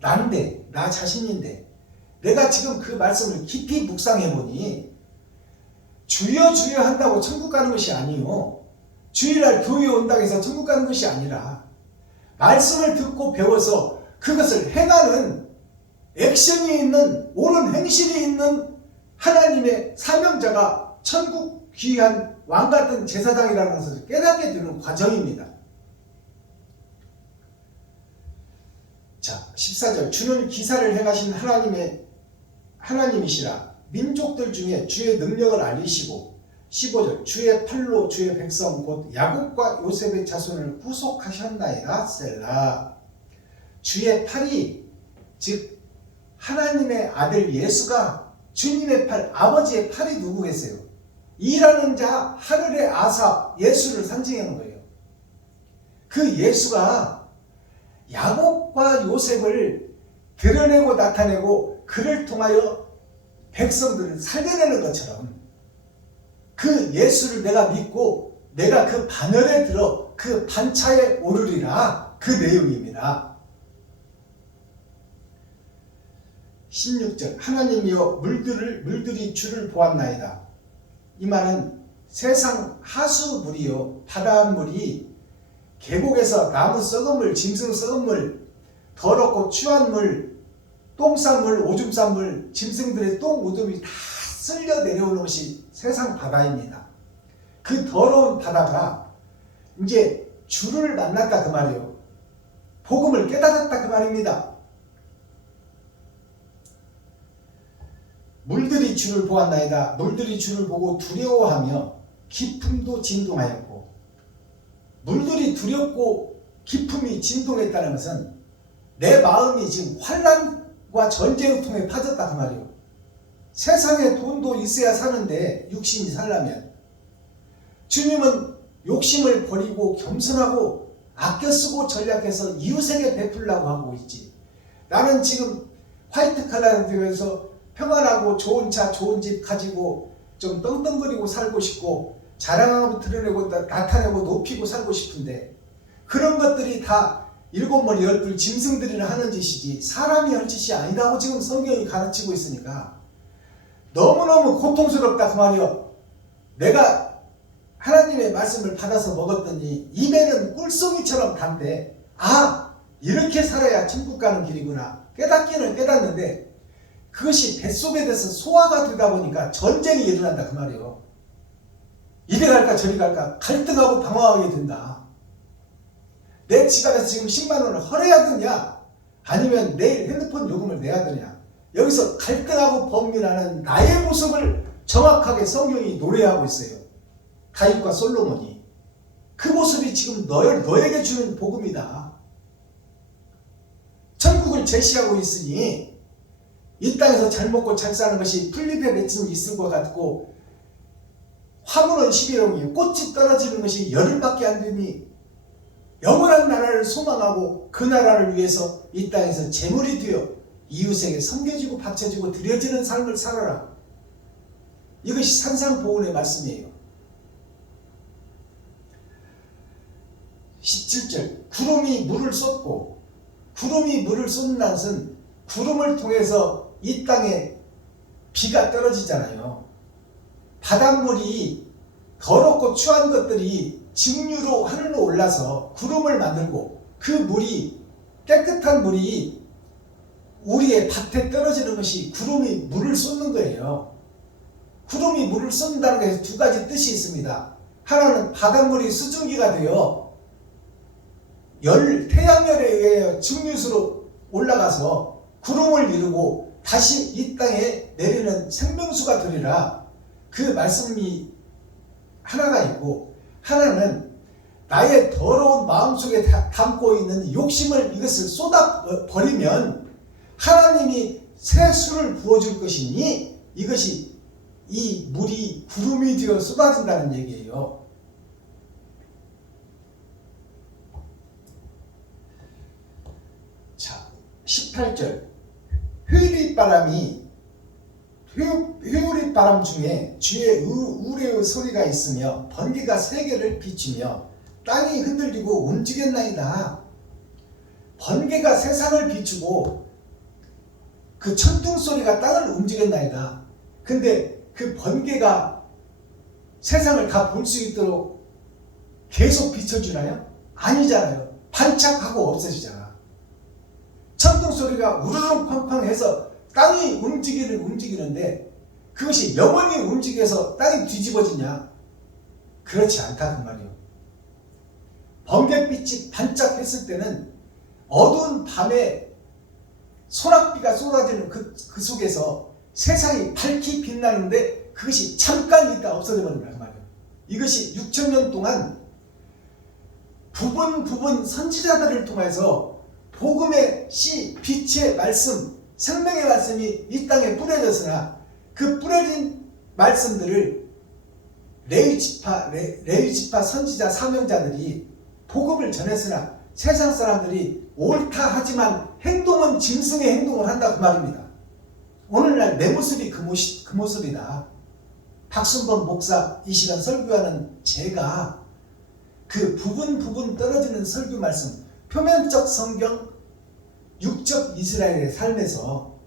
난데, 나 자신인데 내가 지금 그 말씀을 깊이 묵상해보니 주여 주여 한다고 천국 가는 것이 아니요, 주일날 교회에 온다고 해서 천국 가는 것이 아니라 말씀을 듣고 배워서 그것을 행하는 액션이 있는, 옳은 행실이 있는 하나님의 사명자가 천국 귀한 왕같은 제사장이라는 것을 깨닫게 되는 과정입니다. 자, 14절 주는 기사를 행하신 하나님이시라. 민족들 중에 주의 능력을 알리시고 15절 주의 팔로 주의 백성 곧 야곱과 요셉의 자손을 구속하셨나이다. 셀라. 주의 팔이 즉 하나님의 아들 예수가 주님의 팔, 아버지의 팔이 누구겠어요? 일하는 자 하늘의 아사 예수를 상징하는 거예요. 그 예수가 야곱과 요셉을 드러내고 나타내고 그를 통하여 백성들을 살려내는 것처럼 그 예수를 내가 믿고 내가 그 반열에 들어 그 반차에 오르리라. 그 내용입니다. 16절 하나님이여 물들이 주를 보았나이다. 이 말은 세상 하수물이요 바닷물이 계곡에서 나무 썩은 물, 짐승 썩은 물, 더럽고 추한 물, 똥 싼 물, 오줌 싼 물, 짐승들의 똥 오줌이 다 쓸려 내려오는 것이 세상 바다입니다. 그 더러운 바다가 이제 주를 만났다 그 말이에요. 복음을 깨달았다 그 말입니다. 물들이 주를 보았나이다. 물들이 주를 보고 두려워하며 기품도 진동하였고, 물들이 두렵고 기품이 진동했다는 것은 내 마음이 지금 환난과 전쟁통에 빠졌다 그 말이에요. 세상에 돈도 있어야 사는데 육신이 살려면 주님은 욕심을 버리고 겸손하고 아껴 쓰고 전략해서 이웃에게 베풀려고 하고 있지. 나는 지금 화이트 칼라에서 평안하고 좋은 차 좋은 집 가지고 좀 떵떵거리고 살고 싶고 자랑하고 드러내고 나타내고 높이고 살고 싶은데 그런 것들이 다 일곱 머리 열둘 짐승들이나 하는 짓이지 사람이 할 짓이 아니다고 지금 성경이 가르치고 있으니까 너무너무 고통스럽다 그 말이요. 내가 하나님의 말씀을 받아서 먹었더니 입에는 꿀송이처럼 단데 이렇게 살아야 천국 가는 길이구나 깨닫기는 깨닫는데 그것이 뱃속에 대해서 소화가 되다 보니까 전쟁이 일어난다 그 말이에요. 이리 갈까 저리 갈까 갈등하고 방황하게 된다. 내 지갑에서 지금 10만 원을 헐어야 되냐 아니면 내일 핸드폰 요금을 내야 되냐. 여기서 갈등하고 범민하는 나의 모습을 정확하게 성경이 노래하고 있어요. 다윗과 솔로몬이. 그 모습이 지금 너에게 주는 복음이다. 천국을 제시하고 있으니 이 땅에서 잘 먹고 잘 사는 것이 풀잎에 맺힌 이슬과 같고 화물은 11홍이 꽃이 떨어지는 것이 열흘밖에 안 되니 영원한 나라를 소망하고 그 나라를 위해서 이 땅에서 재물이 되어 이웃에게 섬겨지고 바쳐지고 드려지는 삶을 살아라. 이것이 산상보훈의 말씀이에요. 17절 구름이 물을 쏟고, 구름이 물을 쏟는다는 것은 구름을 통해서 이 땅에 비가 떨어지잖아요. 바닷물이 더럽고 추한 것들이 직류로 하늘로 올라서 구름을 만들고, 그 물이, 깨끗한 물이 우리의 밭에 떨어지는 것이 구름이 물을 쏟는 거예요. 구름이 물을 쏟는다는 것에 두 가지 뜻이 있습니다. 하나는 바닷물이 수증기가 되어 태양열에 의해 직류수로 올라가서 구름을 이루고 다시 이 땅에 내리는 생명수가 되리라, 그 말씀이 하나가 있고, 하나는 나의 더러운 마음속에 담고 있는 욕심을, 이것을 쏟아버리면 하나님이 새 수를 부어줄 것이니, 이것이 이 물이 구름이 되어 쏟아진다는 얘기예요. 자, 18절 회오리 바람 중에 주의 우레의 소리가 있으며 번개가 세계를 비추며 땅이 흔들리고 움직였나이다. 번개가 세상을 비추고 그 천둥 소리가 땅을 움직였나이다. 근데 그 번개가 세상을 다 볼 수 있도록 계속 비춰주나요? 아니잖아요. 반짝하고 없어지잖아. 천둥 소리가 우르릉 팡팡해서 땅이 움직이는데 그것이 영원히 움직여서 땅이 뒤집어지냐? 그렇지 않다 그 말이에요. 번갯빛이 반짝했을 때는 어두운 밤에 소낙비가 쏟아지는 그 속에서 세상이 밝게 빛나는데 그것이 잠깐 있다 없어져 버린다 그 말이에요. 이것이 6,000년 동안 부분 선지자들을 통해서 복음의 씨, 빛의 말씀, 생명의 말씀이 이 땅에 뿌려졌으나 그 뿌려진 말씀들을 레위지파 선지자 사명자들이 복음을 전했으나 세상 사람들이 옳다 하지만 행동은 짐승의 행동을 한다 그 말입니다. 오늘날 내 모습이 그 모습이다. 박순범 목사 이 시간 설교하는 제가 그 부분 떨어지는 설교 말씀, 표면적 성경, 육적 이스라엘의 삶에서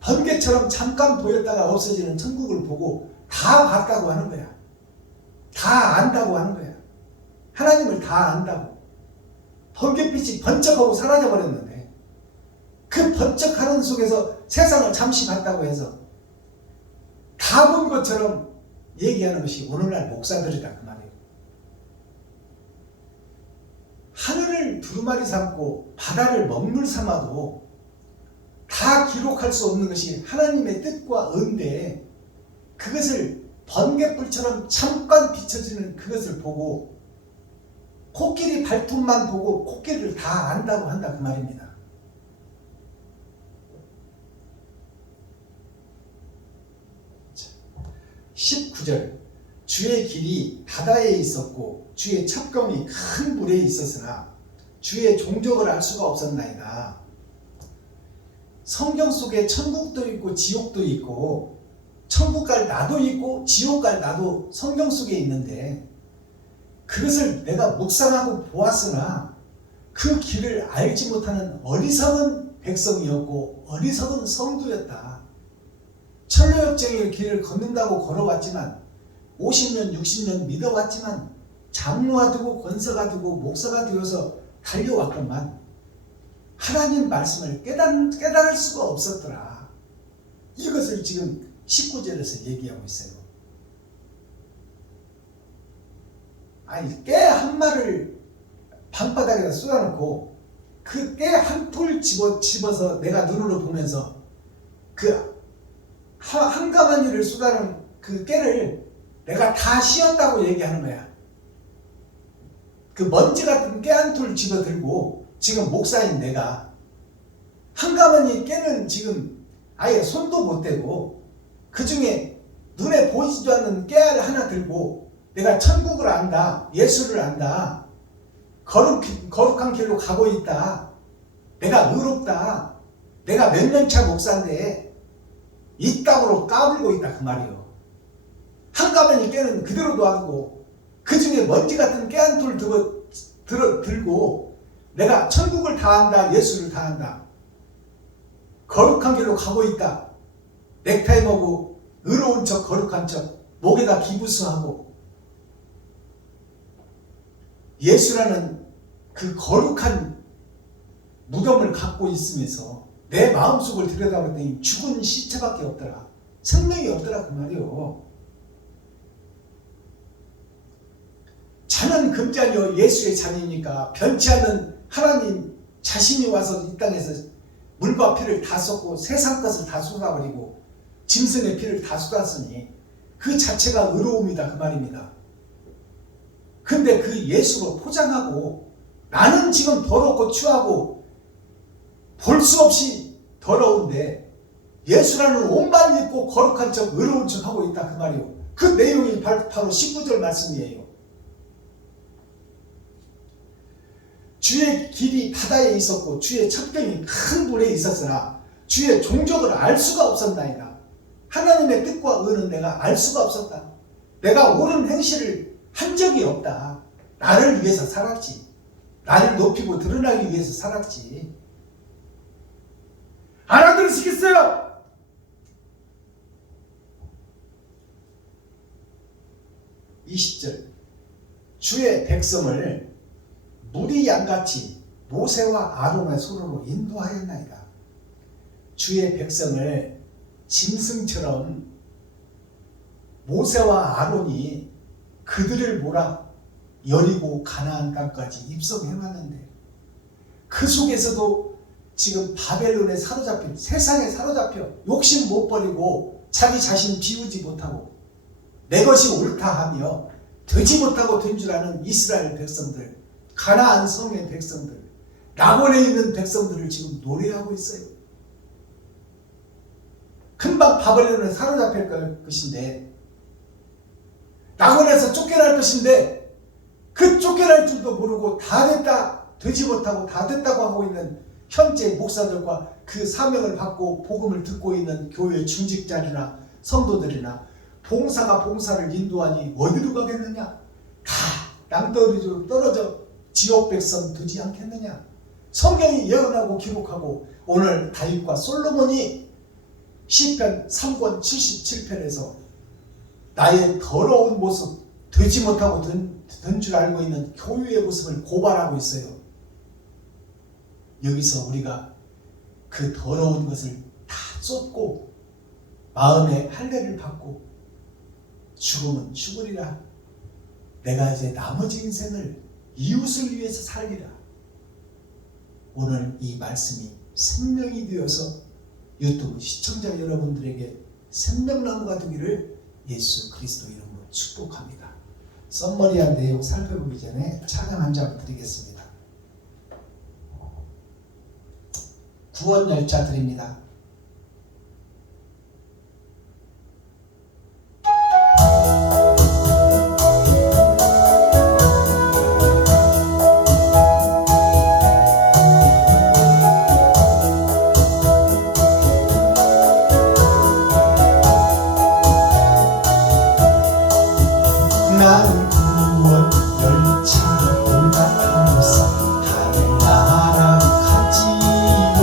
번개처럼 잠깐 보였다가 없어지는 천국을 보고 다 봤다고 하는 거야. 다 안다고 하는 거야. 하나님을 다 안다고. 번개빛이 번쩍하고 사라져버렸는데 그 번쩍하는 속에서 세상을 잠시 봤다고 해서 다 본 것처럼 얘기하는 것이 오늘날 목사들이다 그 말이에요. 하늘을 두루마리 삼고 바다를 먹물 삼아도 다 기록할 수 없는 것이 하나님의 뜻과 은데, 그것을 번갯불처럼 잠깐 비춰지는 그것을 보고 코끼리 발톱만 보고 코끼리를 다 안다고 한다 그 말입니다. 자, 19절 주의 길이 바다에 있었고 주의 첩경이 큰 물에 있었으나 주의 종족을 알 수가 없었나이다. 성경 속에 천국도 있고 지옥도 있고, 천국 갈 나도 있고 지옥 갈 나도 성경 속에 있는데 그것을 내가 묵상하고 보았으나 그 길을 알지 못하는 어리석은 백성이었고 어리석은 성도였다. 천로역정의 길을 걷는다고 걸어왔지만 50년 60년 믿어왔지만 장로가 되고 권사가 되고 목사가 되어서 달려왔건만 하나님 말씀을 깨달을 수가 없었더라. 이것을 지금 19절에서 얘기하고 있어요. 아니, 깨 한 마를 방바닥에다 쏟아놓고 그 깨 한 톨 집어서 내가 눈으로 보면서 그 한 가마니를 쏟아놓은 그 깨를 내가 다 씌웠다고 얘기하는 거야. 그 먼지 같은 깨 한 톨 집어들고 지금 목사인 내가 한 가마니 깨는 지금 아예 손도 못 대고 그 중에 눈에 보이지도 않는 깨알 하나 들고 내가 천국을 안다, 예수를 안다, 거룩한 길로 가고 있다, 내가 의롭다, 내가 몇 년 차 목사인데 이 땅으로 까불고 있다 그 말이요. 한 가마니 깨는 그대로 놔두고 그 중에 먼지 같은 깨 한 톨 들고 내가 천국을 다한다, 예수를 다한다, 거룩한 길로 가고 있다, 넥타이 매고 의로운 척, 거룩한 척, 목에다 기부스하고 예수라는 그 거룩한 무덤을 갖고 있으면서 내 마음속을 들여다보더니 죽은 시체밖에 없더라, 생명이 없더라 그 말이요. 자는 금자녀 예수의 자녀니까 변치 않는 하나님 자신이 와서 이 땅에서 물과 피를 다 쏟고 세상 것을 다 쏟아버리고 짐승의 피를 다 쏟았으니 그 자체가 의로움이다 그 말입니다. 근데 그 예수로 포장하고 나는 지금 더럽고 추하고 볼 수 없이 더러운데 예수라는 옷만 입고 거룩한 척 의로운 척 하고 있다 그 말이요. 그 내용이 바로 19절 말씀이에요. 주의 길이 바다에 있었고 주의 첩경이 큰 물에 있었으나 주의 종족을 알 수가 없었나이다. 하나님의 뜻과 의는 내가 알 수가 없었다. 내가 옳은 행실을 한 적이 없다. 나를 위해서 살았지. 나를 높이고 드러나기 위해서 살았지. 알아들으시겠어요? (20절) 주의 백성을 무리 양같이 모세와 아론의 손으로 인도하였나이다. 주의 백성을 짐승처럼 모세와 아론이 그들을 몰아 여리고 가나안 땅까지 입성해왔는데 그 속에서도 지금 바벨론에 사로잡힌, 세상에 사로잡혀 욕심 못 버리고 자기 자신 비우지 못하고 내 것이 옳다 하며 되지 못하고 된 줄 아는 이스라엘 백성들, 가나안 성의 백성들, 낙원에 있는 백성들을 지금 노래하고 있어요. 금방 바벨론에 사로잡힐 것인데, 낙원에서 쫓겨날 것인데 그 쫓겨날 줄도 모르고 다 됐다, 되지 못하고 다 됐다고 하고 있는 현재 목사들과 그 사명을 받고 복음을 듣고 있는 교회 중직자들이나 성도들이나 봉사가 봉사를 인도하니 어디로 가겠느냐? 다 땅덩어리로 떨어져 지옥 백성 되지 않겠느냐? 성경이 예언하고 기록하고 오늘 다윗과 솔로몬이 시편 3권 77편에서 나의 더러운 모습, 되지 못하고 된 줄 알고 있는 교회의 모습을 고발하고 있어요. 여기서 우리가 그 더러운 것을 다 쏟고 마음에 할례를 받고 죽으면 죽으리라. 내가 이제 나머지 인생을 이웃을 위해서 살리라. 오늘 이 말씀이 생명이 되어서 유튜브 시청자 여러분들에게 생명나무가 되기를 예수 그리스도 이름으로 축복합니다. 썸머리한 내용 살펴보기 전에 찬양 한 장 드리겠습니다. 구원 열차 드립니다. 나는 구원 열차 올라타면서 하늘나라 가지요.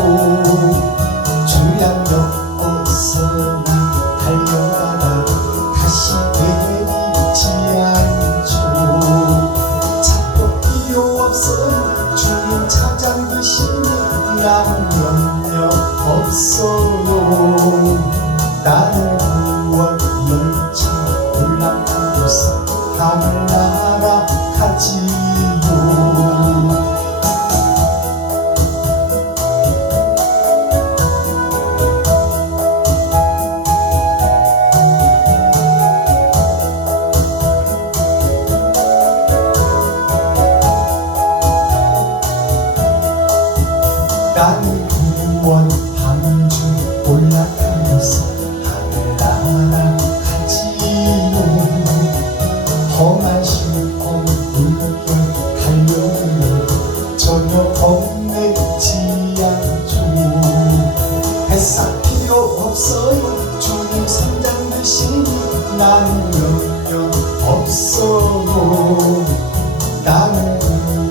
나는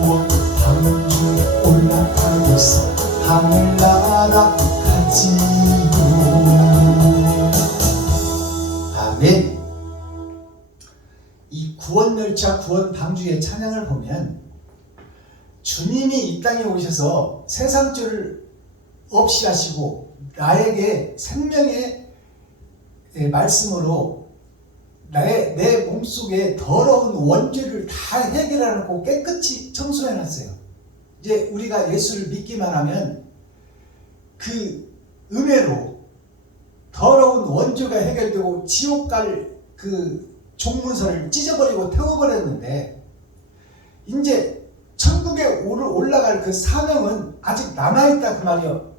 구원 방주에 올라가고 있어 하늘나라 가지요. 아멘. 이 구원열차 구원 방주의 찬양을 보면 주님이 이 땅에 오셔서 세상죄를 없이 하시고 나에게 생명의 말씀으로 내 몸속에 더러운 원죄를 다 해결해놓고 깨끗이 청소해놨어요. 이제 우리가 예수를 믿기만 하면 그 은혜로 더러운 원죄가 해결되고 지옥 갈 그 종문서를 찢어버리고 태워버렸는데 이제 천국에 올라갈 그 사명은 아직 남아있다 그 말이요.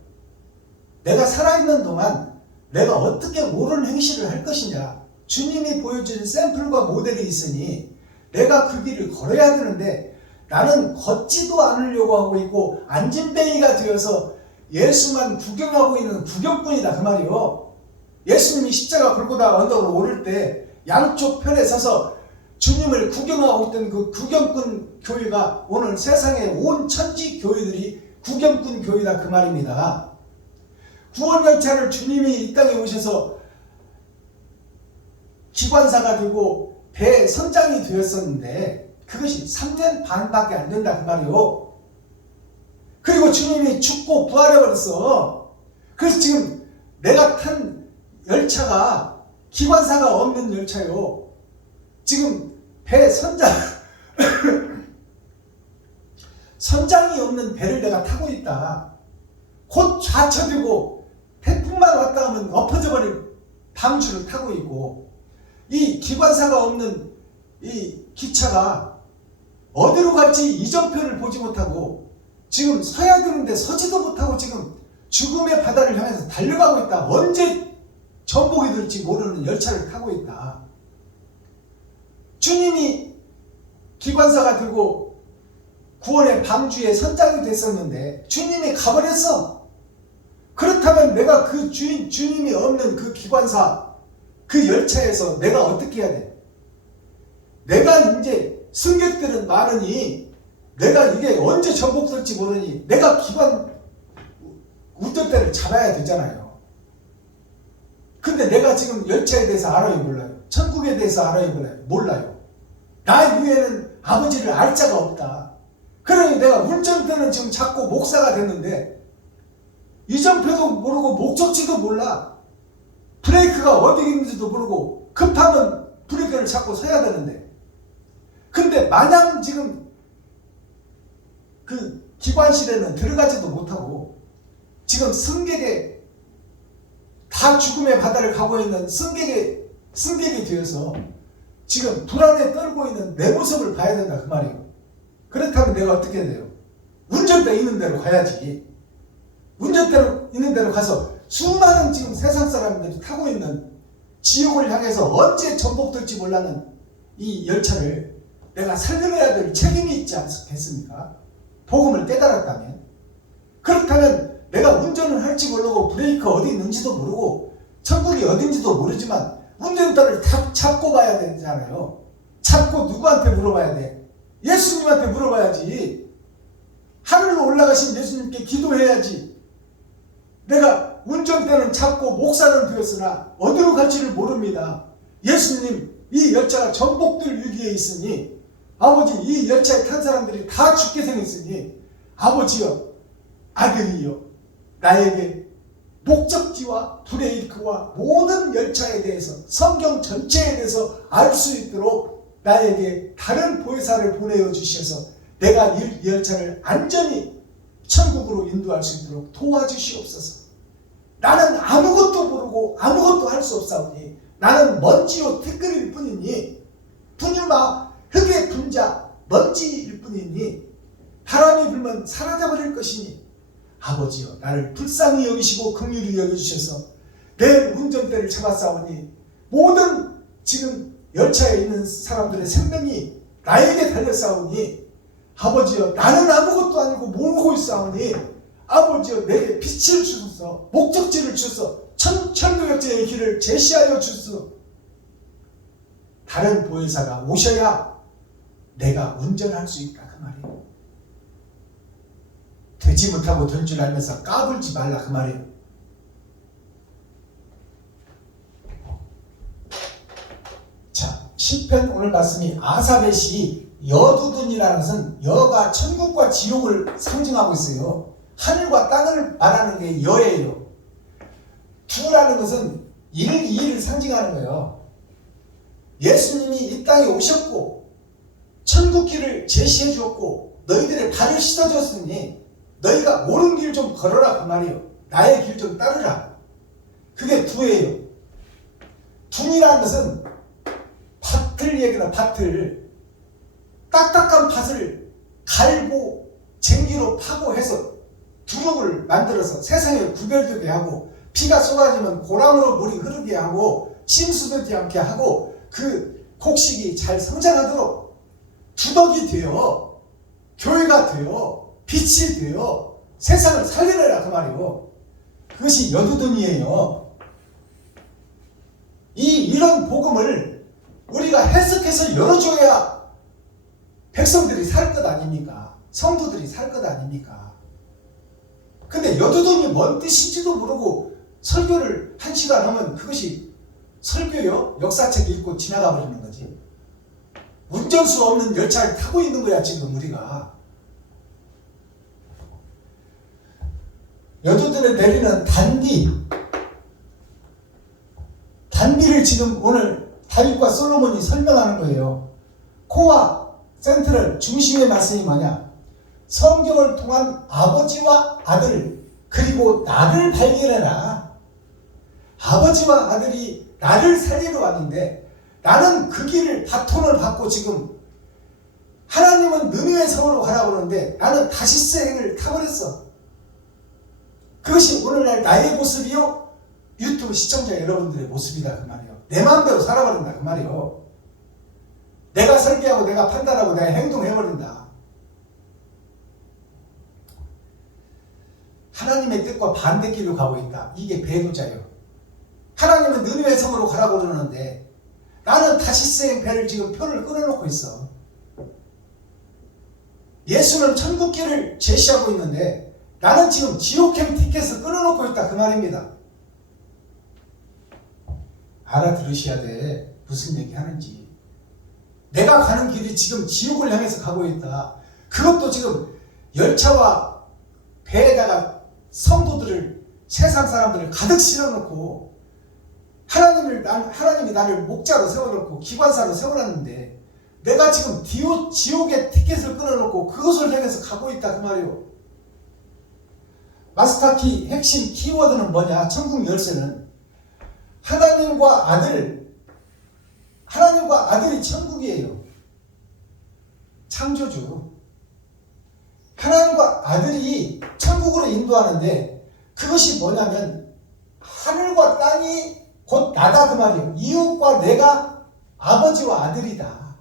내가 살아있는 동안 내가 어떻게 옳은 행실을 할 것이냐, 주님이 보여준 샘플과 모델이 있으니 내가 그 길을 걸어야 되는데 나는 걷지도 않으려고 하고 있고 안진뱅이가 되어서 예수만 구경하고 있는 구경꾼이다 그 말이요. 예수님이 십자가 골고다 언덕으로 오를 때 양쪽 편에 서서 주님을 구경하고 있던 그 구경꾼 교회가 오늘 세상의 온 천지 교회들이 구경꾼 교회다 그 말입니다. 구원열차를 주님이 이 땅에 오셔서 기관사가 되고 배 선장이 되었었는데 그것이 3년 반밖에 안 된다 그 말이요. 그리고 주님이 죽고 부활해버렸어. 그래서 지금 내가 탄 열차가 기관사가 없는 열차요. 지금 배 선장이 없는 배를 내가 타고 있다. 곧 좌처되고 태풍만 왔다 하면 엎어져 버릴 방주를 타고 있고 이 기관사가 없는 이 기차가 어디로 갈지 이정표를 보지 못하고 지금 서야 되는데 서지도 못하고 지금 죽음의 바다를 향해서 달려가고 있다. 언제 전복이 될지 모르는 열차를 타고 있다. 주님이 기관사가 되고 구원의 방주의 선장이 됐었는데 주님이 가버렸어. 그렇다면 내가 그 주님이 없는 그 기관사 그 열차에서 내가 어떻게 해야 돼? 내가 이제 승객들은 많으니 내가 이게 언제 전복될지 모르니 내가 기관 운전대를 잡아야 되잖아요. 근데 내가 지금 열차에 대해서 알아요 몰라요? 천국에 대해서 알아요 몰라요? 나 위에는 아버지를 알 자가 없다. 그러니 내가 운전대는 지금 잡고 목사가 됐는데 이정표도 모르고 목적지도 몰라. 브레이크가 어디 있는지도 모르고 급하면 브레이크를 잡고 서야 되는데 근데 마냥 지금 그 기관실에는 들어가지도 못하고 지금 승객의 다 죽음의 바다를 가고 있는 승객이 되어서 지금 불안에 떨고 있는 내 모습을 봐야 된다 그 말이에요. 그렇다면 내가 어떻게 해야 돼요? 운전대 있는 대로 가야지. 운전대 있는 대로 가서 수많은 지금 세상 사람들이 타고 있는 지옥을 향해서 언제 전복될지 몰라는 이 열차를 내가 살려내야 될 책임이 있지 않겠습니까? 복음을 깨달았다면. 그렇다면 내가 운전을 할지 모르고 브레이크 어디 있는지도 모르고 천국이 어딘지도 모르지만 운전대를 잡고 가야 되잖아요. 잡고 누구한테 물어봐야 돼? 예수님한테 물어봐야지. 하늘로 올라가신 예수님께 기도해야지. 내가 운전대는 잡고 목사는 되었으나 어디로 갈지를 모릅니다. 예수님, 이 열차가 전복될 위기에 있으니 아버지, 이 열차에 탄 사람들이 다 죽게 생겼으니 아버지여, 아들이여, 나에게 목적지와 브레이크와 모든 열차에 대해서 성경 전체에 대해서 알 수 있도록 나에게 다른 보혜사를 보내어 주셔서 내가 이 열차를 안전히 천국으로 인도할 수 있도록 도와주시옵소서. 나는 아무것도 모르고 아무것도 할 수 없사오니 나는 먼지요 티끌일 뿐이니 분유마 흙의 분자 먼지일 뿐이니 바람이 불면 사라져버릴 것이니 아버지여 나를 불쌍히 여기시고 긍휼히 여겨주셔서 내 운전대를 잡았사오니 모든 지금 열차에 있는 사람들의 생명이 나에게 달렸사오니 아버지여 나는 아무것도 아니고 모르고 있사오니 아버지여 내게 빛을 주소서, 목적지를 주소서, 천교역제의 길을 제시하여 주소서. 다른 보혜사가 오셔야 내가 운전할 수 있다 그 말이에요. 되지 못하고 된 줄 알면서 까불지 말라 그 말이에요. 자, 시편 오늘 말씀이 아사벳 시 여두둔이라는 것은 여가 천국과 지옥을 상징하고 있어요. 하늘과 땅을 말하는 게 여예요. 두라는 것은 이를 상징하는 거예요. 예수님이 이 땅에 오셨고 천국길을 제시해 주었고 너희들의 발을 씻어줬으니 너희가 옳은 길 좀 걸어라 그 말이에요. 나의 길 좀 따르라. 그게 두예요. 둔이라는 것은 밭을 얘기나 밭을 딱딱한 밭을 갈고 쟁기로 파고 해서 두룩을 만들어서 세상에 구별되게 하고 비가 쏟아지면 고랑으로 물이 흐르게 하고 침수되지 않게 하고 그 곡식이 잘 성장하도록 두덕이 되어 교회가 되어 빛이 되어 세상을 살려내라 그 말이에요. 그것이 여두둔이에요. 이런 복음을 우리가 해석해서 열어줘야 백성들이 살 것 아닙니까? 성도들이 살 것 아닙니까? 근데 여두둔이 뭔 뜻인지도 모르고 설교를 1시간 하면 그것이 설교요? 역사책 읽고 지나가 버리는 거지. 운전수 없는 열차를 타고 있는 거야 지금 우리가. 여두둔에 내리는 단비를 지금 오늘 다윗과 솔로몬이 설명하는 거예요. 코어 센트럴 중심의 말씀이 뭐냐? 성경을 통한 아버지와 아들 그리고 나를 발견해라. 아버지와 아들이 나를 살리러 왔는데 나는 그 길을 바톤을 받고 지금 하나님은 느느웨 성으로 가라고 그러는데 나는 다시스 행을 타버렸어. 그것이 오늘날 나의 모습이요 유튜브 시청자 여러분들의 모습이다 그 말이에요. 내 마음대로 살아버린다 그 말이에요. 내가 설계하고 내가 판단하고 내가 행동해버린다. 하나님의 뜻과 반대길로 가고 있다. 이게 배도자예요. 하나님은 느느웨 성으로 가라고 그러는데 나는 다시스행 배를 지금 표를 끊어놓고 있어. 예수는 천국길을 제시하고 있는데 나는 지금 지옥행 티켓을 끊어놓고 있다 그 말입니다. 알아들으셔야 돼. 무슨 얘기 하는지. 내가 가는 길이 지금 지옥을 향해서 가고 있다. 그것도 지금 열차와 배에다가 성도들을 세상 사람들을 가득 실어놓고 하나님이 나를 목자로 세워놓고 기관사로 세워놨는데 내가 지금 지옥의 티켓을 끊어놓고 그것을 향해서 가고 있다 그 말이에요. 마스터키 핵심 키워드는 뭐냐? 천국 열쇠는 하나님과 아들이 천국이에요. 창조주. 하나님과 아들이 천국으로 인도하는데 그것이 뭐냐면 하늘과 땅이 곧 나다 그 말이에요. 이웃과 내가 아버지와 아들이다.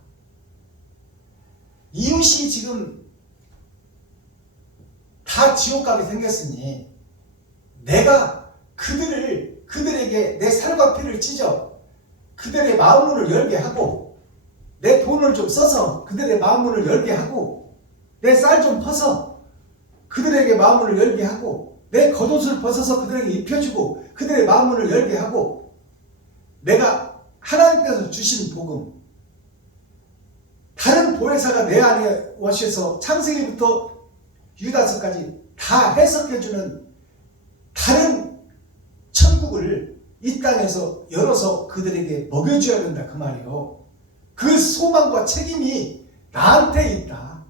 이웃이 지금 다 지옥 가게 생겼으니 내가 그들에게 내 살과 피를 찢어 그들의 마음문을 열게 하고 내 돈을 좀 써서 그들의 마음문을 열게 하고 내 쌀 좀 퍼서 그들에게 마음문을 열게 하고 내 겉옷을 벗어서 그들에게 입혀주고 그들의 마음문을 열게 하고 내가 하나님께서 주신 복음 다른 보혜사가 내 안에 오셔서 창세기부터 유다서까지 다 해석해주는 다른 천국을 이 땅에서 열어서 그들에게 먹여줘야 된다 그 말이에요. 그 소망과 책임이 나한테 있다.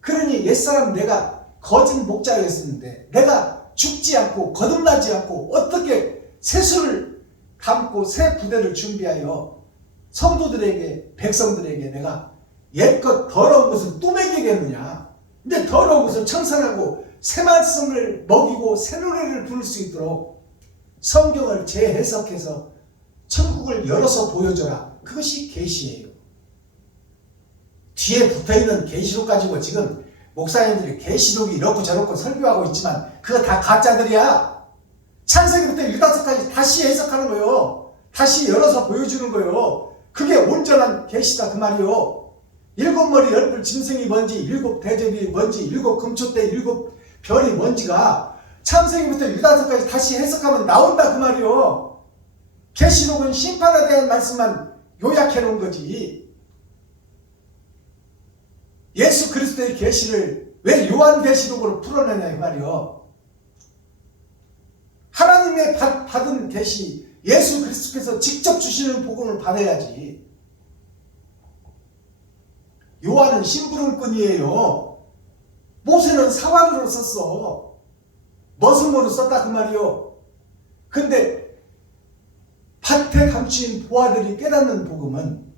그러니 옛사람 내가 거짓 목자였었는데 내가 죽지 않고 거듭나지 않고 어떻게 세수를 감고 새 부대를 준비하여 성도들에게 백성들에게 내가 옛것 더러운 것을 또 먹이겠느냐. 근데 더러운 것을 청산하고 새 말씀을 먹이고 새 노래를 부를 수 있도록 성경을 재해석해서 천국을 열어서 보여줘라. 그것이 계시예요. 뒤에 붙어있는 계시록 가지고 지금 목사님들이 계시록이 이렇고 저렇고 설교하고 있지만 그거 다 가짜들이야. 창세기부터 유다서까지 다시 해석하는 거예요. 다시 열어서 보여주는 거예요. 그게 온전한 계시다 그 말이요. 일곱 머리 열불 짐승이 뭔지, 일곱 대접이 뭔지, 일곱 금초대 일곱 별이 뭔지가 창세기부터 유다서까지 다시 해석하면 나온다 그 말이요. 계시록은 심판에 대한 말씀만 요약해 놓은 거지. 예수 그리스도의 계시를 왜 요한 계시록으로 풀어내냐 그 말이요. 하나님의 받은 계시, 예수 그리스도께서 직접 주시는 복음을 받아야지. 요한은 심부름꾼이에요. 모세는 사활으로 썼어. 머슴으로 썼다 그 말이요. 근데 밭에 감추인 보아들이 깨닫는 복음은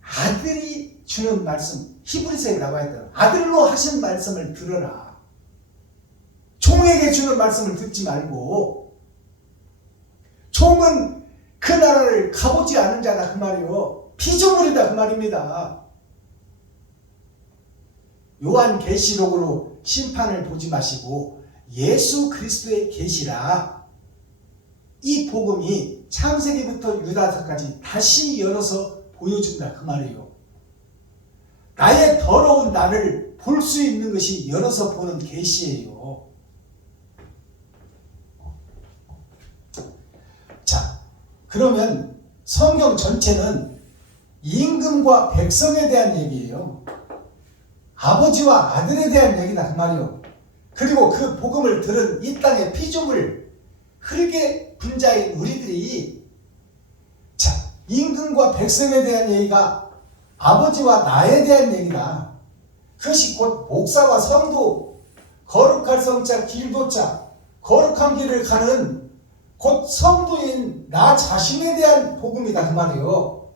아들이 주는 말씀, 히브리서에 나와 있다. 아들로 하신 말씀을 들어라. 종에게 주는 말씀을 듣지 말고. 종은 그 나라를 가보지 않은 자다 그 말이요. 피조물이다 그 말입니다. 요한 계시록으로 심판을 보지 마시고 예수 그리스도의 계시라. 이 복음이 창세기부터 유다서까지 다시 열어서 보여준다 그 말이에요. 나의 더러운 나를 볼 수 있는 것이 열어서 보는 계시예요. 자, 그러면 성경 전체는 임금과 백성에 대한 얘기예요. 아버지와 아들에 대한 얘기다 그 말이요. 그리고 그 복음을 들은 이 땅의 피조물, 흙의 분자인 우리들이, 자, 임금과 백성에 대한 얘기가 아버지와 나에 대한 얘기다. 그것이 곧 목사와 성도, 거룩할 성자 길도자, 거룩한 길을 가는 곧 성도인 나 자신에 대한 복음이다 그 말이에요.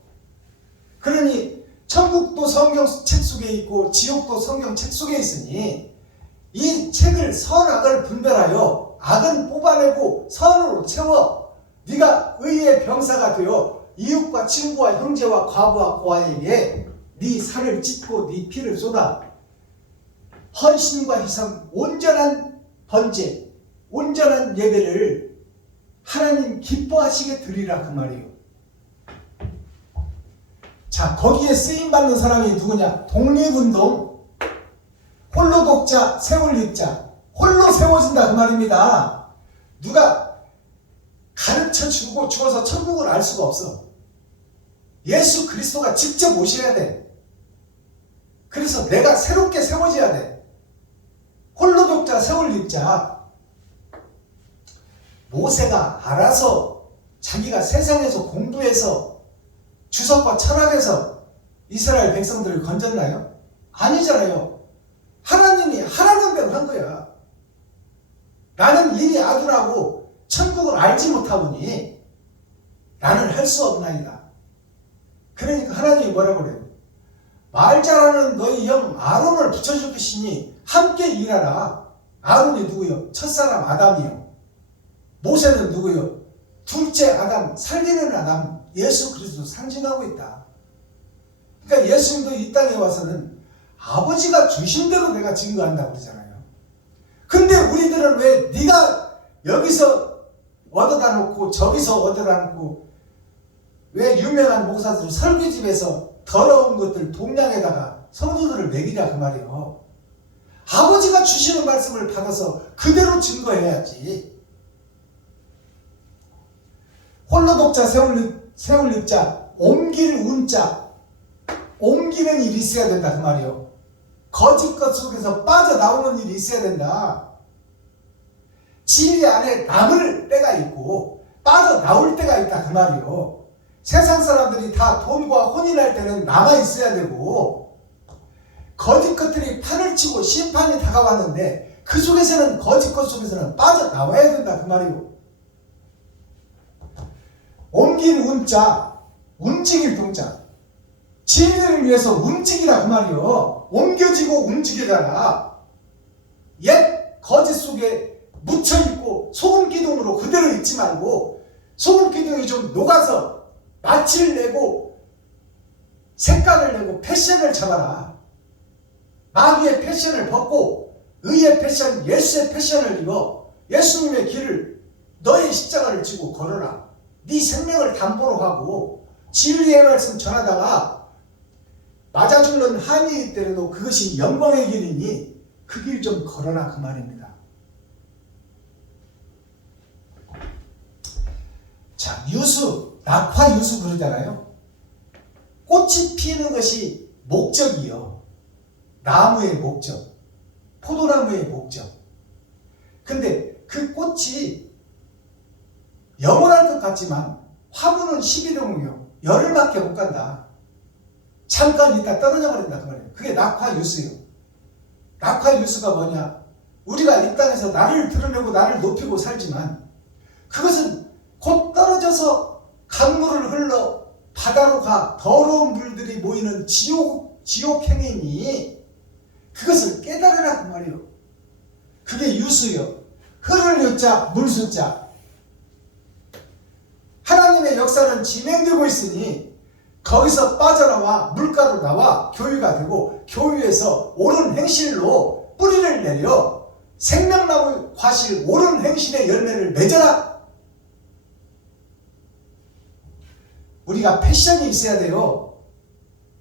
그러니 천국도 성경책 속에 있고 지옥도 성경책 속에 있으니 이 책을 선악을 분별하여 악은 뽑아내고 선으로 채워 네가 의의 병사가 되어 이웃과 친구와 형제와 과부와 고아에게 네 살을 찢고 네 피를 쏟아 헌신과 희생, 온전한 번제, 온전한 예배를 하나님 기뻐하시게 드리라 그 말이에요. 자, 거기에 쓰임받는 사람이 누구냐? 독립운동, 홀로 독자, 세월 읽자, 홀로 세워진다 그 말입니다. 누가 가르쳐 주고 죽어서 천국을 알 수가 없어. 예수 그리스도가 직접 오셔야 돼. 그래서 내가 새롭게 세워져야 돼. 홀로 독자, 세월 읽자. 모세가 알아서 자기가 세상에서 공부해서 주석과 철학에서 이스라엘 백성들을 건졌나요? 아니잖아요. 하나님이 하라는 대로 한 거야. 나는 일이 아두라고 천국을 알지 못하오니 나는 할 수 없나이다. 그러니까 하나님이 뭐라고 그래요? 말 잘하는 너희 형 아론을 붙여줄 것이니 함께 일하라. 아론이 누구요? 첫사람 아담이요. 모세는 누구요? 둘째 아담, 살리는 아담, 예수 그리스도 상징하고 있다. 그러니까 예수님도 이 땅에 와서는 아버지가 주신 대로 내가 증거한다고 그러잖아요. 근데 우리들은 왜 네가 여기서 얻어다 놓고 저기서 얻어다 놓고 왜 유명한 목사들 설교집에서 더러운 것들 동량에다가 성도들을 먹이냐 그 말이에요. 아버지가 주시는 말씀을 받아서 그대로 증거해야지. 홀로 독자 세울 읽자, 옮길 운자, 옮기는 일이 있어야 된다 그 말이에요. 거짓 것 속에서 빠져나오는 일이 있어야 된다. 진리 안에 남을 때가 있고 빠져나올 때가 있다 그 말이에요. 세상 사람들이 다 돈과 혼인할 때는 남아 있어야 되고 거짓 것들이 판을 치고 심판이 다가왔는데 그 속에서는 거짓 것 속에서는 빠져나와야 된다 그 말이에요. 옮길 운자, 움직일 동자. 진리를 위해서 움직이라 그 말이요. 옮겨지고 움직이잖아. 옛 거짓 속에 묻혀있고 소금 기둥으로 그대로 있지 말고 소금 기둥이 좀 녹아서 낯을 내고 색깔을 내고 패션을 잡아라. 마귀의 패션을 벗고 의의 패션, 예수의 패션을 입어 예수님의 길을 너의 십자가를 지고 걸어라. 네 생명을 담보로 하고 진리의 말씀 전하다가 맞아 죽는 한이 있더라도 그것이 영광의 길이니 그 길 좀 걸어라 그 말입니다. 자, 유수, 낙화 유수 그러잖아요. 꽃이 피는 것이 목적이요. 나무의 목적, 포도나무의 목적. 근데 그 꽃이 영원할 것 같지만 화분은 11호며 열흘밖에 못 간다. 잠깐 있다 떨어져 버린다 그 말이에요. 그게 낙화유수예요. 낙화유수가 뭐냐? 우리가 이 땅에서 나를 드러내고 나를 높이고 살지만 그것은 곧 떨어져서 강물을 흘러 바다로 가 더러운 물들이 모이는 지옥행이니 그것을 깨달으라 그 말이에요. 그게 유수요. 흐를 유자 물수자. 하나님의 역사는 진행되고 있으니 거기서 빠져나와 물가로 나와 교회가 되고 교회에서 옳은 행실로 뿌리를 내려 생명나무 과실 옳은 행실의 열매를 맺어라. 우리가 패션이 있어야 돼요.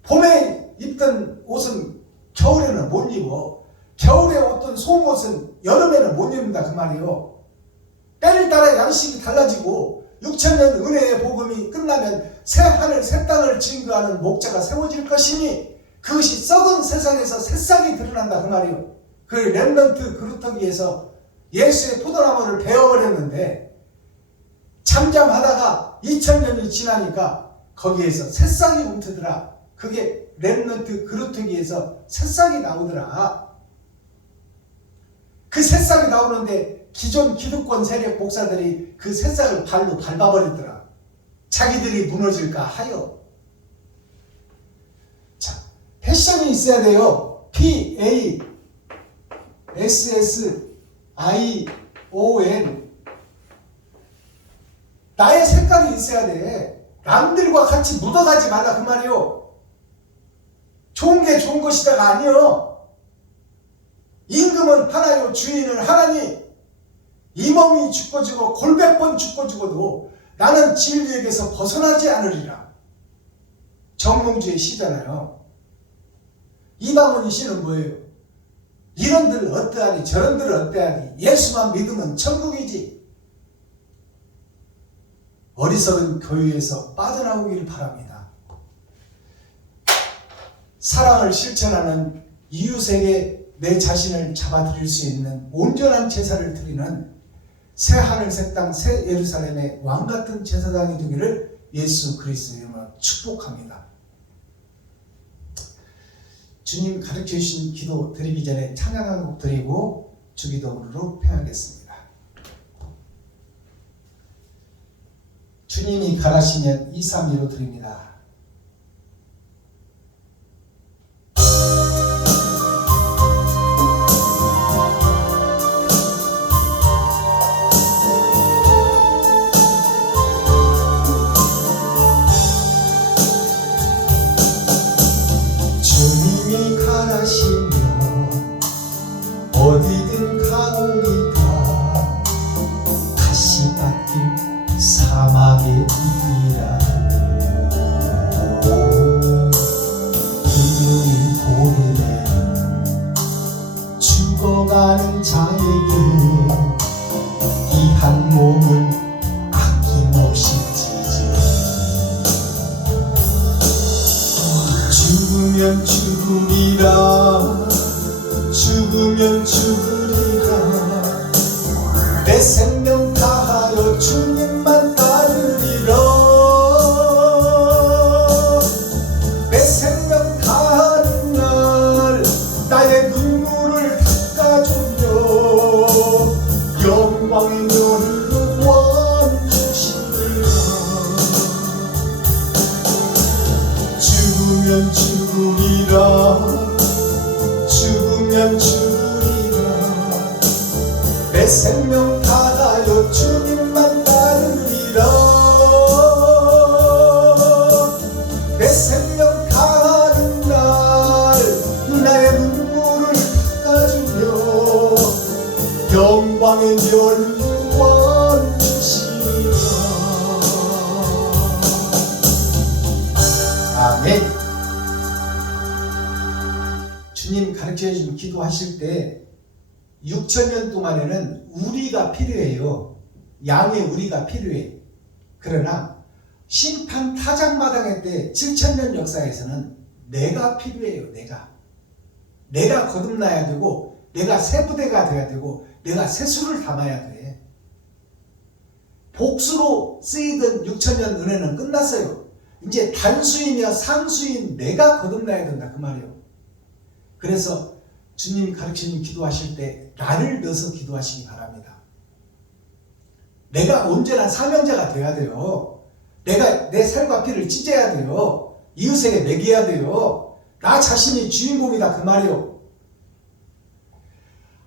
봄에 입던 옷은 겨울에는 못 입어. 겨울에 입던 속옷은 여름에는 못 입는다 그 말이에요. 때를 따라 양식이 달라지고 6천년 은혜의 복음이 끝나면 새 하늘 새 땅을 증거하는 목자가 세워질 것이니 그것이 썩은 세상에서 새싹이 드러난다 그 말이에요. 그 렘넌트 그루터기에서 예수의 포도나무를 베어버렸는데 잠잠하다가 2000년이 지나니까 거기에서 새싹이 움트더라. 그게 렘넌트 그루터기에서 새싹이 나오더라. 그 새싹이 나오는데 기존 기득권 세력 목사들이 그 새싹을 발로 밟아버리더라. 자기들이 무너질까 하여. 자, 패션이 있어야 돼요. PASSION. 나의 색깔이 있어야 돼. 남들과 같이 묻어가지 말라 그 말이요. 좋은 게 좋은 것이다가 아니요. 임금은 하나요 주인은 하나니 이 몸이 죽고 죽어 골백 번 죽고 죽어도 나는 진리에게서 벗어나지 않으리라. 정몽주의 시잖아요. 이방원이 시는 뭐예요? 이런들 어떠하니 저런들 어떠하니 예수만 믿으면 천국이지. 어리석은 교회에서 빠져나오기를 바랍니다. 사랑을 실천하는 이웃에게 내 자신을 잡아드릴 수 있는 온전한 제사를 드리는 새 하늘 새 땅 새 예루살렘의 왕같은 제사장이 되기를 예수 그리스도의 이름으로 축복합니다. 주님 가르쳐 주신 기도 드리기 전에 찬양 한 곡 드리고 주기도문으로 평하겠습니다. 주님이 가라시면 2, 3, 2로 드립니다. 주님이 가라시면 어디든 가오리다. 가시밭길 사막의 길이라. 금요일 고래에 죽어가는 자에게 이 한 몸을 아낌없이 찢어. 죽으면 죽으리라. 죽으면 죽으리라. 내 생명 다하여 주님만 따르리라. 내 생명 다하는 날 나의 눈물을 닦아주며 영광의 면을 구원 주시리라. 죽으면 죽으리라. 죽으면 죽으리라. 내 생명 다하여 주님만 따르리라. 내 생명 다하는 날 나의 눈물을 닦아주며 영광의 면을 구원 주시리라. 아멘. 주님 가르쳐 준 기도하실 때 6,000년 동안에는 우리가 필요해요. 양의 우리가 필요해. 그러나 심판 타작마당의 때 7,000년 역사에서는 내가 필요해요. 내가 거듭나야 되고 내가 새 부대가 돼야 되고 내가 새 수를 담아야 돼. 복수로 쓰이던 6,000년 은혜는 끝났어요. 이제 단수이며 상수인 내가 거듭나야 된다 그 말이에요. 그래서 주님 가르치는 기도하실 때 나를 넣어서 기도하시기 바랍니다. 내가 온전한 사명자가 돼야 돼요. 내가 내 살과 피를 찢어야 돼요. 이웃에게 먹여야 돼요. 나 자신이 주인공이다 그 말이요.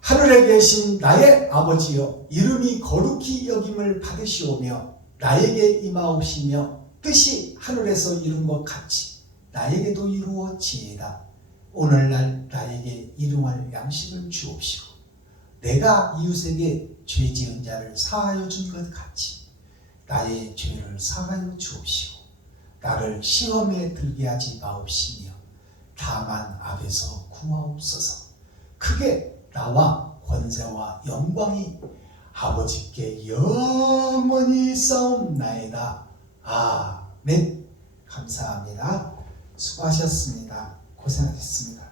하늘에 계신 나의 아버지여 이름이 거룩히 여김을 받으시오며 나에게 임하옵시며 뜻이 하늘에서 이룬 것 같이 나에게도 이루어지이다. 오늘날 나에게 일용할 양식을 주옵시고 내가 이웃에게 죄 지은 자를 사하여 준 것 같이 나의 죄를 사하여 주옵시고 나를 시험에 들게 하지 마옵시며 다만 악에서 구하옵소서. 크게 나와 권세와 영광이 아버지께 영원히 싸움나이다. 아멘. 감사합니다. 수고하셨습니다. 고생하셨습니다.